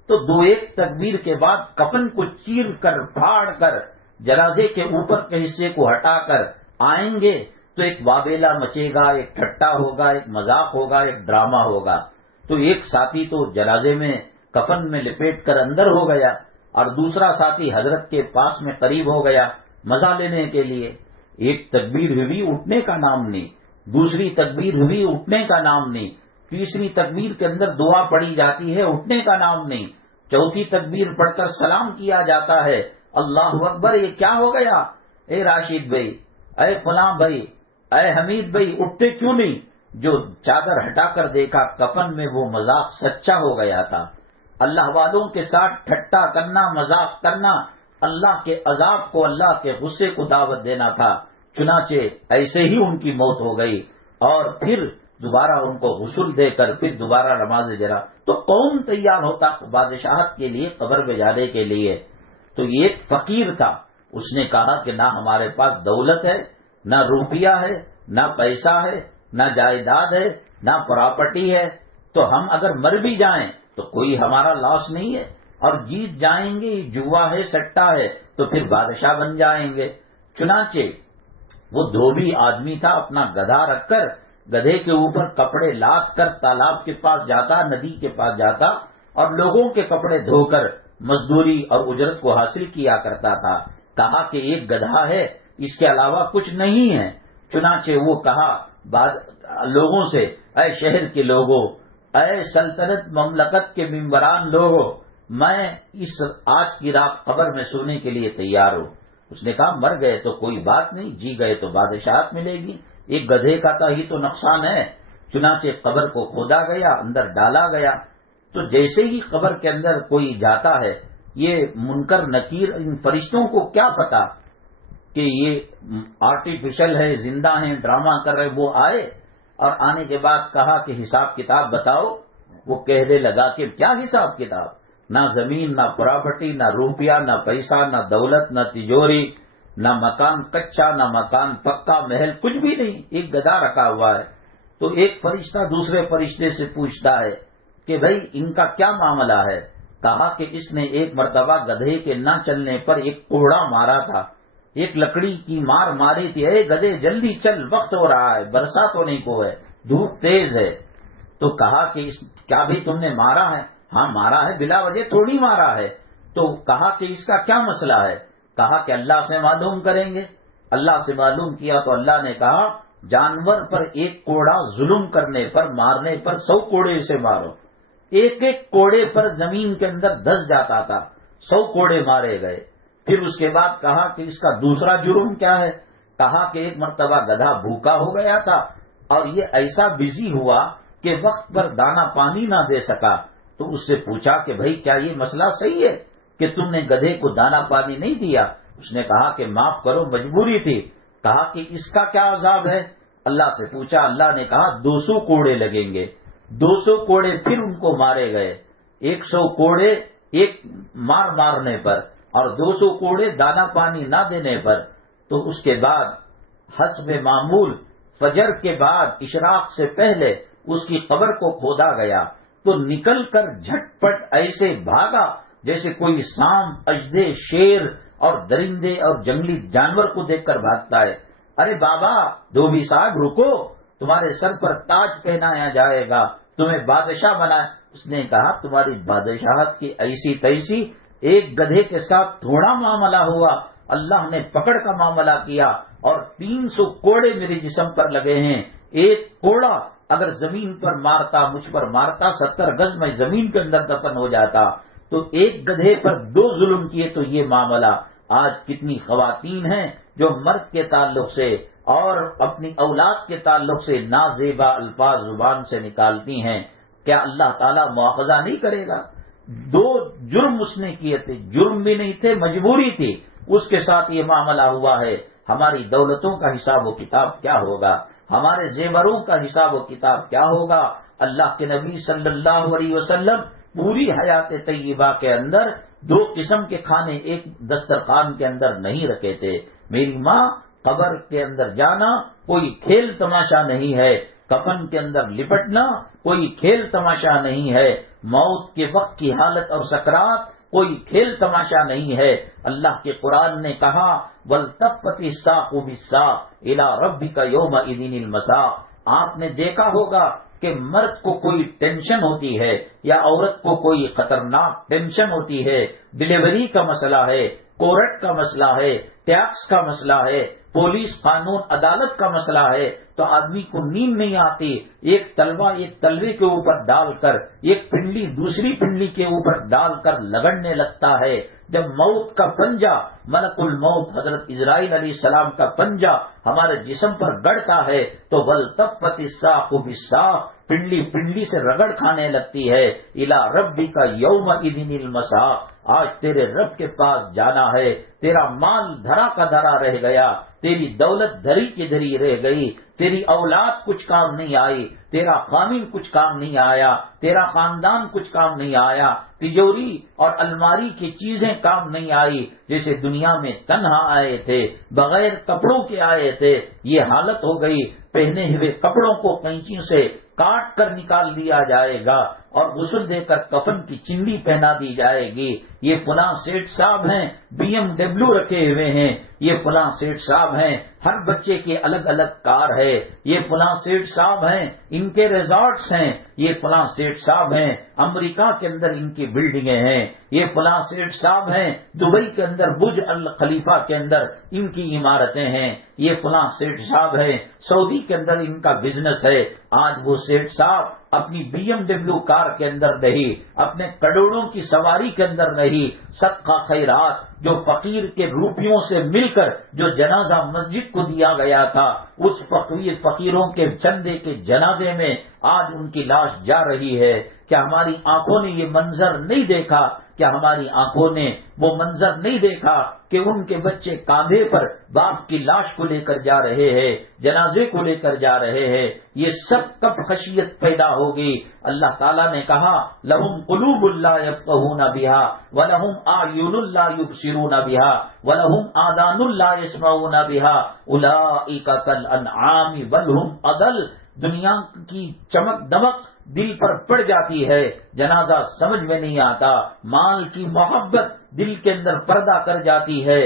تو دو ایک تکبیر کے بعد کفن کو چیر کر پھاڑ کر جنازے کے اوپر کے حصے کو ہٹا کر آئیں گے تو ایک وابیلا مچے گا، ایک ٹھٹا ہوگا، ایک مذاق ہوگا، ایک ڈرامہ ہوگا۔ تو ایک ساتھی تو جنازے میں کفن میں لپیٹ کر اندر ہو گیا، اور دوسرا ساتھی حضرت کے پاس میں قریب ہو گیا مزہ لینے کے لیے۔ ایک تکبیر ہوئی، اٹھنے کا نام نہیں، دوسری تکبیر ہوئی، اٹھنے کا نام نہیں، تیسری تکبیر کے اندر دعا پڑھی جاتی ہے، اٹھنے کا نام نہیں، چوتھی تکبیر پڑھ کر سلام کیا جاتا ہے، اللہ اکبر۔ یہ کیا ہو گیا؟ اے راشد بھائی، اے فلاں بھائی، اے حمید بھائی، اٹھتے کیوں نہیں؟ جو چادر ہٹا کر دیکھا کفن میں وہ مذاق سچا ہو گیا تھا۔ اللہ والوں کے ساتھ ٹھٹا کرنا، مذاق کرنا، اللہ کے عذاب کو، اللہ کے غصے کو دعوت دینا تھا۔ چنانچہ ایسے ہی ان کی موت ہو گئی، اور پھر دوبارہ ان کو غسل دے کر پھر دوبارہ نماز جرا۔ تو کون تیار ہوتا بادشاہت کے لیے، قبر میں جانے کے لیے؟ تو یہ ایک فقیر تھا، اس نے کہا کہ نہ ہمارے پاس دولت ہے، نہ روپیہ ہے، نہ پیسہ ہے، نہ جائیداد ہے، نہ پراپرٹی ہے، تو ہم اگر مر بھی جائیں تو کوئی ہمارا لاس نہیں ہے، اور جیت جائیں گے، جوا ہے، سٹا ہے، تو پھر بادشاہ بن جائیں گے۔ چنانچہ وہ دھوبی آدمی تھا، اپنا گدھا رکھ کر گدھے کے اوپر کپڑے لاد کر تالاب کے پاس جاتا، ندی کے پاس جاتا، اور لوگوں کے کپڑے دھو کر مزدوری اور اجرت کو حاصل کیا کرتا تھا۔ کہا کہ ایک گدھا ہے، اس کے علاوہ کچھ نہیں ہے۔ چنانچہ وہ کہا لوگوں سے، اے شہر کے لوگوں، اے سلطنت مملکت کے ممبران لوگوں، میں اس آج کی رات قبر میں سونے کے لیے تیار ہوں۔ اس نے کہا مر گئے تو کوئی بات نہیں، جی گئے تو بادشاہت ملے گی، ایک گدھے کا تو ہی تو نقصان ہے۔ چنانچہ قبر کو کھودا گیا، اندر ڈالا گیا۔ تو جیسے ہی قبر کے اندر کوئی جاتا ہے، یہ منکر نکیر، ان فرشتوں کو کیا پتا کہ یہ آرٹیفیشل ہے، زندہ ہیں، ڈرامہ کر رہے، وہ آئے اور آنے کے بعد کہا کہ حساب کتاب بتاؤ۔ وہ کہنے لگا کہ کیا حساب کتاب؟ نہ زمین، نہ پراپرٹی، نہ روپیہ، نہ پیسہ، نہ دولت، نہ تجوری، نہ مکان کچا، نہ مکان پکا، محل کچھ بھی نہیں، ایک گدھا رکھا ہوا ہے۔ تو ایک فرشتہ دوسرے فرشتے سے پوچھتا ہے کہ بھائی ان کا کیا معاملہ ہے؟ کہا کہ اس نے ایک مرتبہ گدھے کے نہ چلنے پر ایک کوڑا مارا تھا، ایک لکڑی کی مار ماری تھی، اے گدھے جلدی چل، وقت ہو رہا ہے، برسات ہونے کو ہے، دھوپ تیز ہے۔ تو کہا کہ کیا بھی تم نے مارا ہے؟ ہاں مارا ہے، بلا وجہ تھوڑی مارا ہے۔ تو کہا کہ اس کا کیا مسئلہ ہے؟ کہا کہ اللہ سے معلوم کریں گے۔ اللہ سے معلوم کیا تو اللہ نے کہا جانور پر ایک کوڑا ظلم کرنے پر، مارنے پر 100 کوڑے سے مارو۔ ایک ایک کوڑے پر زمین کے اندر دھس جاتا تھا، 100 کوڑے مارے گئے۔ پھر اس کے بعد کہا کہ اس کا دوسرا جرم کیا ہے؟ کہا کہ ایک مرتبہ گدھا بھوکا ہو گیا تھا، اور یہ ایسا بزی ہوا کہ وقت پر دانا پانی نہ دے سکا۔ تو اس سے پوچھا کہ بھائی کیا یہ مسئلہ صحیح ہے کہ تم نے گدھے کو دانا پانی نہیں دیا؟ اس نے کہا کہ معاف کرو، مجبوری تھی۔ کہا کہ اس کا کیا عذاب ہے؟ اللہ سے پوچھا، اللہ نے کہا 200 کوڑے لگیں گے۔ 200 کوڑے پھر ان کو مارے گئے، 100 کوڑے ایک مارنے پر، اور 200 کوڑے دانا پانی نہ دینے پر۔ تو اس کے بعد حسب معمول فجر کے بعد اشراق سے پہلے اس کی قبر کو کھودا گیا، تو نکل کر جھٹ پٹ ایسے بھاگا جیسے کوئی سانپ، اژدھے، شیر اور درندے اور جنگلی جانور کو دیکھ کر بھاگتا ہے۔ ارے بابا دھوبی صاحب رکو، تمہارے سر پر تاج پہنایا جائے گا، تمہیں بادشاہ بنایا۔ اس نے کہا تمہاری بادشاہت کی ایسی تیسی، ایک گدھے کے ساتھ تھوڑا معاملہ ہوا، اللہ نے پکڑ کا معاملہ کیا اور 300 کوڑے میرے جسم پر لگے ہیں. ایک کوڑا اگر زمین پر مارتا، مجھ پر مارتا، 70 گز میں زمین کے اندر دفن ہو جاتا. تو ایک گدھے پر 2 ظلم کیے تو یہ معاملہ. آج کتنی خواتین ہیں جو مرد کے تعلق سے اور اپنی اولاد کے تعلق سے نازیبا الفاظ زبان سے نکالتی ہیں. کیا اللہ تعالیٰ مواخذہ نہیں کرے گا؟ 2 جرم اس نے کیے تھے، جرم بھی نہیں تھے، مجبوری تھی، اس کے ساتھ یہ معاملہ ہوا ہے. ہماری دولتوں کا حساب و کتاب کیا ہوگا؟ ہمارے زیوروں کا حساب و کتاب کیا ہوگا؟ اللہ کے نبی صلی اللہ علیہ وسلم پوری حیات طیبہ کے اندر 2 قسم کے کھانے ایک دسترخوان کے اندر نہیں رکھے تھے. میری ماں، قبر کے اندر جانا کوئی کھیل تماشا نہیں ہے، کفن کے اندر لپٹنا کوئی کھیل تماشا نہیں ہے، موت کے وقت کی حالت اور سکرات کوئی کھیل تماشا نہیں ہے. اللہ کے قرآن نے کہا وَالْتَفَّتِ السَّاقُ بِالسَّاقِ إِلَىٰ رَبِّكَ يَوْمَئِذٍ الْمَسَاقُ. آپ نے دیکھا ہوگا کہ مرد کو کوئی ٹینشن ہوتی ہے یا عورت کو کوئی خطرناک ٹینشن ہوتی ہے، ڈلیوری کا مسئلہ ہے، کورٹ کا مسئلہ ہے، ٹیکس کا مسئلہ ہے، پولیس قانون عدالت کا مسئلہ ہے، تو آدمی کو نیند نہیں آتی. ایک تلوار ایک تلوے کے اوپر ڈال کر، ایک پنڈلی دوسری پنڈلی کے اوپر ڈال کر لگڑنے لگتا ہے. جب موت کا پنجہ، ملک الموت حضرت اسرائیل علیہ السلام کا پنجہ ہمارے جسم پر گڑتا ہے تو وَالْتَفَّتِ السَّاقُ بِالسَّاقِ، پنڈلی پنڈلی سے رگڑ کھانے لگتی ہے. إِلَىٰ رَبِّكَ يَوْمَئِذٍ الْمَسَاقُ. آج تیرے رب کے پاس جانا ہے. تیرا مال دھرا کا دھرا رہ گیا، تیری دولت دھری کی دھری رہ گئی، تیری اولاد کچھ کام نہیں آئی، تیرا خامن کچھ کام نہیں آیا، تیرا خاندان کچھ کام نہیں آیا، تجوری اور الماری کی چیزیں کام نہیں آئی. جیسے دنیا میں تنہا آئے تھے، بغیر کپڑوں کے آئے تھے، یہ حالت ہو گئی. پہنے ہوئے کپڑوں کو قینچی سے کاٹ کر نکال دیا جائے گا اور غسل دے کر کفن کی چنڈی پہنا دی جائے گی. یہ فلاں سیٹ صاحب ہیں، BMW رکھے ہوئے ہیں، یہ فلاں سیٹ صاحب ہیں، ہر بچے کے الگ الگ کار ہے، یہ فلاں سیٹ صاحب ہیں، ان کے ریزارٹس ہیں، یہ فلاں سیٹ صاحب ہیں، امریکہ کے اندر ان کی بلڈنگیں ہیں، یہ فلاں سیٹ صاحب ہیں، دبئی کے اندر برج الخلیفہ کے اندر ان کی عمارتیں ہیں، یہ فلاں سیٹ صاحب ہیں، سعودی کے اندر ان کا بزنس ہے. آج وہ سیٹ صاحب اپنی BMW کار کے اندر نہیں، اپنے کروڑوں کی سواری کے اندر نہیں، صدقہ خیرات جو فقیر کے روپیوں سے مل کر جو جنازہ مسجد کو دیا گیا تھا، اس فقیروں کے چندے کے جنازے میں آج ان کی لاش جا رہی ہے. کیا ہماری آنکھوں نے یہ منظر نہیں دیکھا؟ کیا ہماری آنکھوں نے وہ منظر نہیں دیکھا کہ ان کے بچے کاندھے پر باپ کی لاش کو لے کر جا رہے ہیں، جنازے کو لے کر جا رہے ہیں؟ یہ سب کب خشیت پیدا ہوگی؟ اللہ تعالیٰ نے کہا لَهُمْ قُلُوبٌ لَا يَفْقَهُونَ بِهَا وَلَهُمْ أَعْيُنٌ لَا يُبْصِرُونَ بِهَا وَلَهُمْ آذَانٌ لَا يَسْمَعُونَ بِهَا أُولَٰئِكَ كَالْأَنْعَامِ بَلْ هُمْ أَضَلُّ. دنیا کی چمک دمک دل پر پڑ جاتی ہے، جنازہ سمجھ میں نہیں آتا، مال کی محبت دل کے اندر پردہ کر جاتی ہے،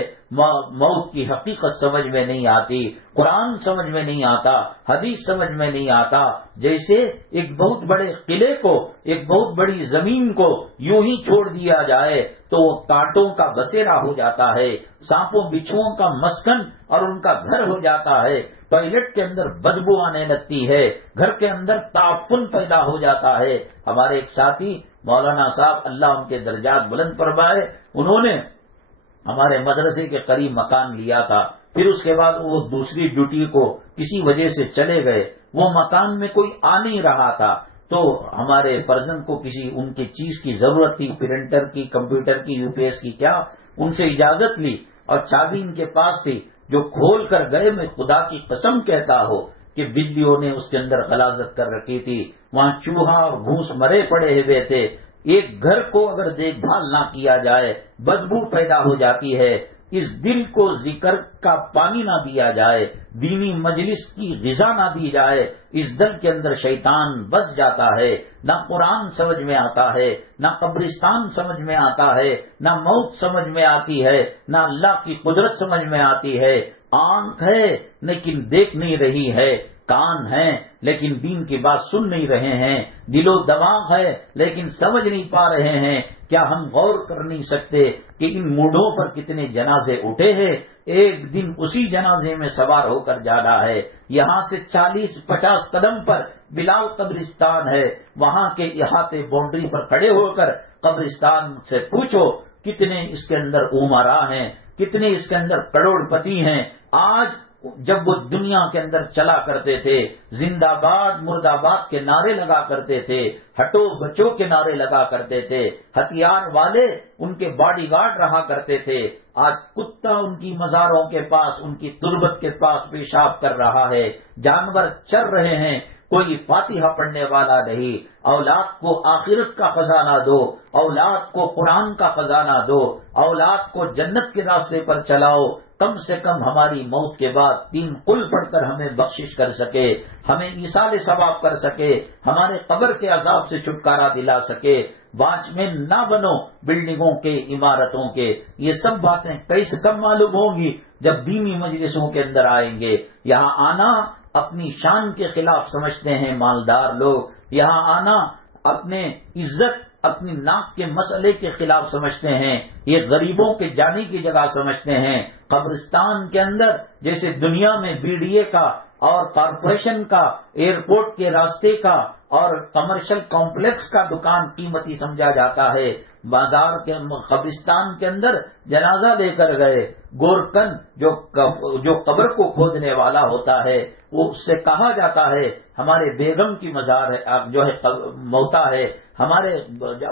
موت کی حقیقت سمجھ میں نہیں آتی، قرآن سمجھ میں نہیں آتا، حدیث سمجھ میں نہیں آتا. جیسے ایک بہت بڑے قلعے کو، ایک بہت بڑی زمین کو یوں ہی چھوڑ دیا جائے تو وہ کانٹوں کا بسیرا ہو جاتا ہے، سانپوں بچھوؤں کا مسکن اور ان کا گھر ہو جاتا ہے. ٹوائلٹ کے اندر بدبو آنے لگتی ہے، گھر کے اندر تعفن پیدا ہو جاتا ہے. ہمارے ایک ساتھی مولانا صاحب اللہ ان کے درجات بلند فرمائے، انہوں نے ہمارے مدرسے کے قریب مکان لیا تھا، پھر اس کے بعد وہ دوسری ڈیوٹی کو کسی وجہ سے چلے گئے. وہ مکان میں کوئی آ نہیں رہا تھا تو ہمارے فرزند کو کسی ان کی چیز کی ضرورت تھی، پرنٹر کی، کمپیوٹر کی، UPS کی، کیا ان سے اجازت لی اور چابی ان کے پاس تھی جو کھول کر گئے. میں خدا کی قسم کہتا ہوں کہ بلیوں نے اس کے اندر غلاظت کر رکھی تھی، وہاں چوہا اور گھوس مرے پڑے ہوئے تھے. ایک گھر کو اگر دیکھ بھال نہ کیا جائے بدبو پیدا ہو جاتی ہے. اس دل کو ذکر کا پانی نہ دیا جائے، دینی مجلس کی غذا نہ دی جائے، اس دل کے اندر شیطان بس جاتا ہے. نہ قرآن سمجھ میں آتا ہے، نہ قبرستان سمجھ میں آتا ہے، نہ موت سمجھ میں آتی ہے، نہ اللہ کی قدرت سمجھ میں آتی ہے. آنکھ ہے لیکن دیکھ نہیں رہی ہے، کان ہیں لیکن دین کی بات سن نہیں رہے ہیں، دل و دماغ ہے لیکن سمجھ نہیں پا رہے ہیں، کیا ہم غور کر نہیں سکتے کہ ان موڑوں پر کتنے جنازے اٹھے ہیں؟ ایک دن اسی جنازے میں سوار ہو کر جانا ہے، یہاں سے 40-50 قدم پر بلال قبرستان ہے، وہاں کے احاطے باؤنڈری پر کھڑے ہو کر قبرستان سے پوچھو کتنے اس کے اندر امراء ہیں، کتنے اس کے اندر کروڑ پتی ہیں۔ آج جب وہ دنیا کے اندر چلا کرتے تھے، زندہ باد مرد آباد کے نعرے لگا کرتے تھے، ہٹو بچوں کے نعرے لگا کرتے تھے، ہتھیار والے ان کے باڈی گارڈ رہا کرتے تھے، آج کتا ان کی مزاروں کے پاس، ان کی تربت کے پاس پیشاب کر رہا ہے، جانور چر رہے ہیں، کوئی فاتحہ پڑھنے والا نہیں۔ اولاد کو آخرت کا خزانہ دو، اولاد کو قرآن کا خزانہ دو، اولاد کو جنت کے راستے پر چلاؤ، کم سے کم ہماری موت کے بعد 3 قل پڑھ کر ہمیں بخشش کر سکے، ہمیں ایصال ثواب کر سکے، ہمارے قبر کے عذاب سے چھٹکارا دلا سکے۔ واچ میں نہ بنو بلڈنگوں کے، عمارتوں کے۔ یہ سب باتیں کیسے کم معلوم ہوں گی جب دینی مجلسوں کے اندر آئیں گے۔ یہاں آنا اپنی شان کے خلاف سمجھتے ہیں مالدار لوگ، یہاں آنا اپنے عزت، اپنی ناک کے مسئلے کے خلاف سمجھتے ہیں، یہ غریبوں کے جانے کی جگہ سمجھتے ہیں۔ قبرستان کے اندر جیسے دنیا میں BDA کا اور کارپوریشن کا، ایئرپورٹ کے راستے کا اور کمرشل کمپلیکس کا دکان قیمتی سمجھا جاتا ہے، بازار کے قبرستان کے اندر جنازہ لے کر گئے، گورکن جو قبر کو کھودنے والا ہوتا ہے، وہ اس سے کہا جاتا ہے ہمارے بیگم کی مزار ہے، جو ہے موتا ہے، ہمارے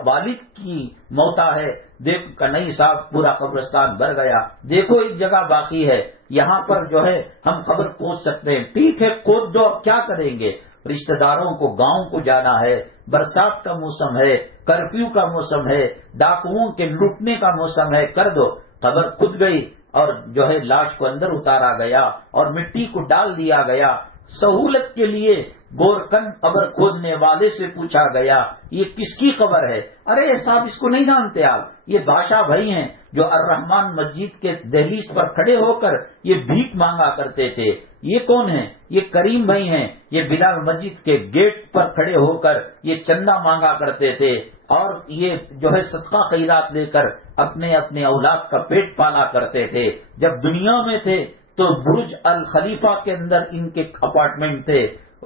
والد کی موتا ہے، دیکھ کا نہیں صاحب پورا قبرستان بھر گیا، دیکھو ایک جگہ باقی ہے، یہاں پر جو ہے ہم قبر کھود سکتے ہیں، ٹھیک ہے کھود دو، اب کیا کریں گے؟ رشتہ داروں کو گاؤں کو جانا ہے، برسات کا موسم ہے، کرفیو کا موسم ہے، ڈاکوؤں کے لوٹنے کا موسم ہے، کر دو۔ قبر کھد گئی اور جو ہے لاش کو اندر اتارا گیا اور مٹی کو ڈال دیا گیا۔ سہولت کے لیے گورکن قبر کھودنے والے سے پوچھا گیا یہ کس کی قبر ہے؟ ارے صاحب اس کو نہیں جانتے آپ، یہ بادشاہ بھائی ہیں جو الرحمان مسجد کے دہلیز پر کھڑے ہو کر یہ بھیک مانگا کرتے تھے۔ یہ کون ہیں؟ یہ کریم بھائی ہیں، یہ بلال مسجد کے گیٹ پر کھڑے ہو کر یہ چندہ مانگا کرتے تھے اور یہ جو ہے صدقہ خیرات لے کر اپنے اولاد کا پیٹ پالا کرتے تھے۔ جب دنیا میں تھے تو برج الخلیفہ کے اندر ان کے اپارٹمنٹ تھے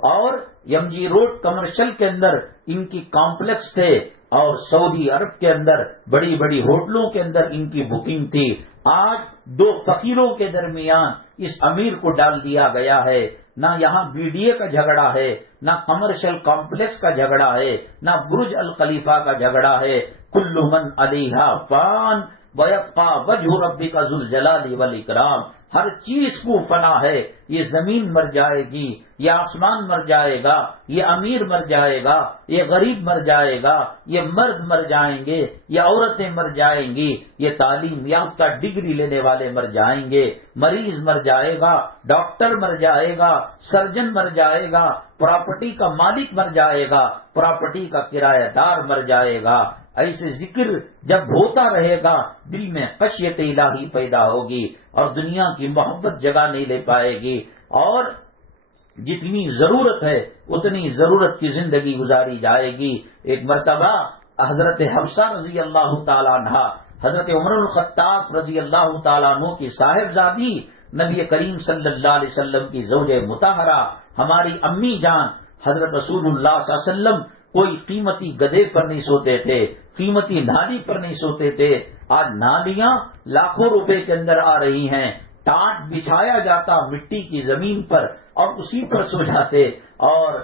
اور MG روڈ کمرشل کے اندر ان کی کمپلیکس تھے اور سعودی عرب کے اندر بڑی بڑی ہوٹلوں کے اندر ان کی بکنگ تھی۔ آج 2 فقیروں کے درمیان اس امیر کو ڈال دیا گیا ہے، نہ یہاں BDA کا جھگڑا ہے، نہ کمرشل کمپلیکس کا جھگڑا ہے، نہ برج الخلیفہ کا جھگڑا ہے۔ کل من علیہا فان ویبقى وجہ ربک ذو الجلال والاکرام۔ ہر چیز کو فنا ہے، یہ زمین مر جائے گی، یہ آسمان مر جائے گا، یہ امیر مر جائے گا، یہ غریب مر جائے گا، یہ مرد مر جائیں گے، یہ عورتیں مر جائیں گی، یہ تعلیم یافتہ ڈگری لینے والے مر جائیں گے، مریض مر جائے گا، ڈاکٹر مر جائے گا، سرجن مر جائے گا، پراپرٹی کا مالک مر جائے گا، پراپرٹی کا کرایہ دار مر جائے گا۔ ایسے ذکر جب ہوتا رہے گا دل میں خشیت الہی پیدا ہوگی اور دنیا کی محبت جگہ نہیں لے پائے گی، اور جتنی ضرورت ہے اتنی ضرورت کی زندگی گزاری جائے گی۔ ایک مرتبہ حضرت حفصہ رضی اللہ تعالیٰ عنہ، حضرت عمر الخطاب رضی اللہ تعالیٰ عنہ کی صاحبزادی، نبی کریم صلی اللہ علیہ وسلم کی زوج مطہرہ، ہماری امی جان حضرت رسول اللہ صلی اللہ علیہ وسلم کوئی قیمتی گدھے پر نہیں سوتے تھے، قیمتی نالی پر نہیں سوتے تھے۔ آج نالیاں لاکھوں روپے کے اندر آ رہی ہیں، ٹاٹ بچھایا جاتا مٹی کی زمین پر اور اسی پر سو جاتے، اور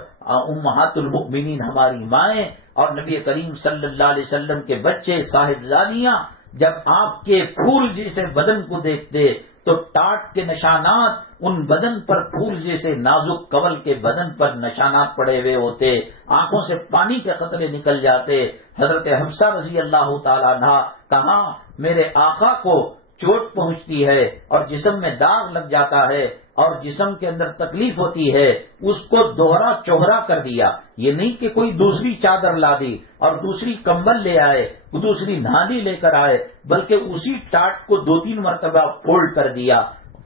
امہات المؤمنین ہماری مائیں اور نبی کریم صلی اللہ علیہ وسلم کے بچے صاحبزادیاں جب آپ کے پھول جیسے بدن کو دیکھتے تو ٹاٹ کے نشانات ان بدن پر پھول جیسے نازک کول کے بدن پر نشانات پڑے ہوئے ہوتے، آنکھوں سے پانی کے قطرے نکل جاتے۔ حضرت حفصہ رضی اللہ تعالیٰ عنہ کہاں میرے آقا کو چوٹ پہنچتی ہے اور جسم میں داغ لگ جاتا ہے اور جسم کے اندر تکلیف ہوتی ہے، اس کو دوہرا چوہرا کر دیا۔ یہ نہیں کہ کوئی دوسری چادر لا دی اور دوسری کمبل لے آئے، دوسری نہانی لے کر آئے، بلکہ اسی ٹاٹ کو 2-3 مرتبہ فولڈ کر دیا،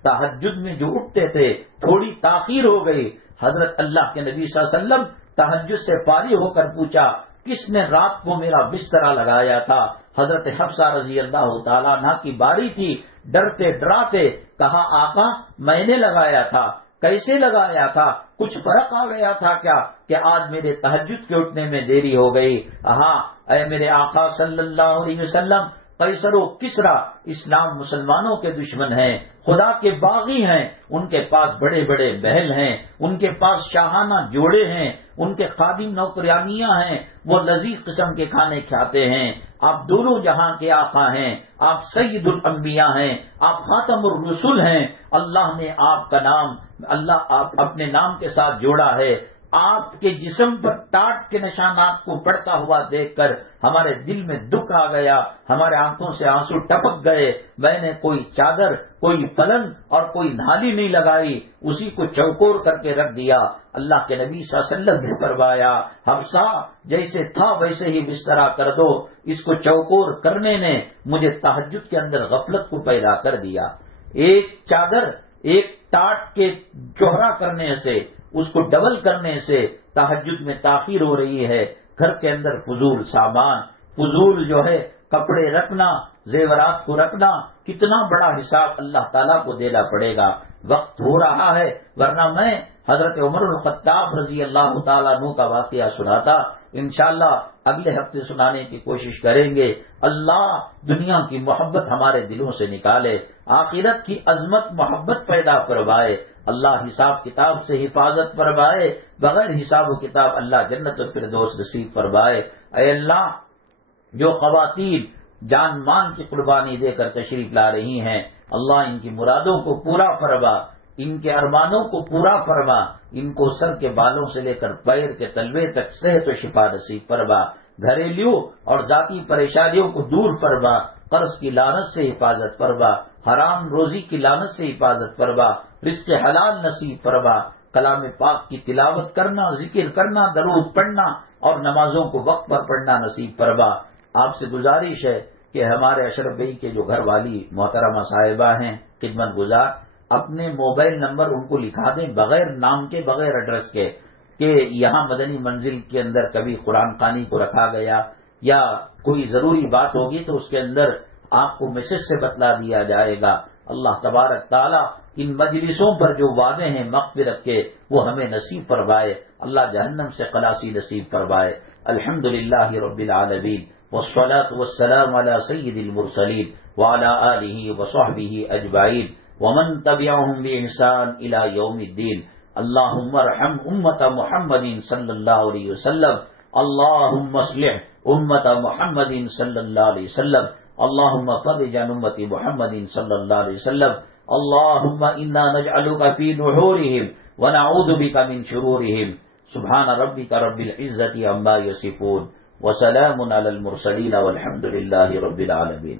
تہجد میں جو اٹھتے تھے تھوڑی تاخیر ہو گئی. حضرت اللہ کے نبی صلی اللہ علیہ وسلم تہجد سے فارغ ہو کر پوچھا کس نے رات کو میرا بسترا لگایا تھا؟ حضرت حفصہ رضی اللہ تعالیٰ عنہ کی باری تھی. ڈرتے ڈراتے کہا آقا میں نے لگایا تھا. کیسے لگایا تھا؟ کچھ فرق آ گیا تھا کیا کہ آج میرے تہجد کے اٹھنے میں دیری ہو گئی؟ ہاں اے میرے آقا صلی اللہ علیہ وسلم، قیصر و کسرا اسلام مسلمانوں کے دشمن ہیں، خدا کے باغی ہیں، ان کے پاس بڑے بڑے محل ہیں، ان کے پاس شاہانہ جوڑے ہیں، ان کے خادم نوکرانیاں ہیں، وہ لذیذ قسم کے کھانے کھاتے ہیں. آپ دونوں جہاں کے آقا ہیں، آپ سید الانبیاء ہیں، آپ خاتم الرسول ہیں. اللہ نے آپ کا نام آپ اپنے نام کے ساتھ جوڑا ہے. آپ کے جسم پر ٹاٹ کے نشانات کو پڑتا ہوا دیکھ کر ہمارے دل میں دکھ آ گیا، ہمارے آنکھوں سے آنسو ٹپک گئے. میں نے کوئی چادر، کوئی پلنگ اور کوئی نالی نہیں لگائی، اسی کو چوکور کر کے رکھ دیا. اللہ کے نبی صلی اللہ علیہ وسلم نے فرمایا حفصہ جیسے تھا ویسے ہی بسترا کر دو. اس کو چوکور کرنے نے مجھے تہجد کے اندر غفلت کو پیدا کر دیا. ایک چادر، ایک ٹاٹ کے چوہرا کرنے سے، اس کو ڈبل کرنے سے تہجد میں تاخیر ہو رہی ہے. گھر کے اندر فضول سامان، فضول جو ہے کپڑے رکھنا، زیورات کو رکھنا، کتنا بڑا حساب اللہ تعالیٰ کو دینا پڑے گا. وقت ہو رہا ہے، ورنہ میں حضرت عمر الخطاب رضی اللہ تعالیٰ عنہ کا واقعہ سناتا. انشاءاللہ اگلے ہفتے سنانے کی کوشش کریں گے. اللہ دنیا کی محبت ہمارے دلوں سے نکالے، آخرت کی عظمت محبت پیدا فرمائے. اللہ حساب کتاب سے حفاظت فرمائے، بغیر حساب و کتاب اللہ جنت الفردوس نصیب فرمائے. اے اللہ جو خواتین جان مان کی قربانی دے کر تشریف لا رہی ہیں، اللہ ان کی مرادوں کو پورا فرما، ان کے ارمانوں کو پورا فرما، ان کو سر کے بالوں سے لے کر پیر کے تلوے تک صحت و شفا نصیب فرما. گھریلو اور ذاتی پریشانیوں کو دور فرما، قرض کی لعنت سے حفاظت فرما، حرام روزی کی لعنت سے حفاظت فرما، رزق حلال نصیب فرما. کلام پاک کی تلاوت کرنا، ذکر کرنا، درود پڑھنا اور نمازوں کو وقت پر پڑھنا نصیب فرما. آپ سے گزارش ہے کہ ہمارے اشرف بھائی کے جو گھر والی محترمہ صاحبہ ہیں خدمت گزار، اپنے موبائل نمبر ان کو لکھا دیں بغیر نام کے، بغیر ایڈریس کے، کہ یہاں مدنی منزل کے اندر کبھی قرآن خوانی کو رکھا گیا یا کوئی ضروری بات ہوگی تو اس کے اندر آپ کو میسج سے بتلا دیا جائے گا. اللہ تبارک تعالیٰ ان مجلسوں پر جو وعدے ہیں مغفرت کے وہ ہمیں نصیب فرمائے. اللہ جہنم سے خلاصی نصیب فرمائے. الحمدللہ رب العالمین والصلاة والسلام على سید المرسلین وعلى آلہ وصحبہ اجمعین ومن تبعهم بإحسان إلى يوم الدين. اللهم ارحم امت محمد صلی اللہ علیہ وسلم. اللهم اصلح امت محمد صلی اللہ علیہ وسلم. اللهم فرج عن امت محمد صلی اللہ علیہ وسلم. اللهم انا نجعلك في نحورهم ونعوذ بك من شرورهم. سبحان ربك رب العزة عما يصفون وسلام على المرسلين والحمد لله رب العالمين.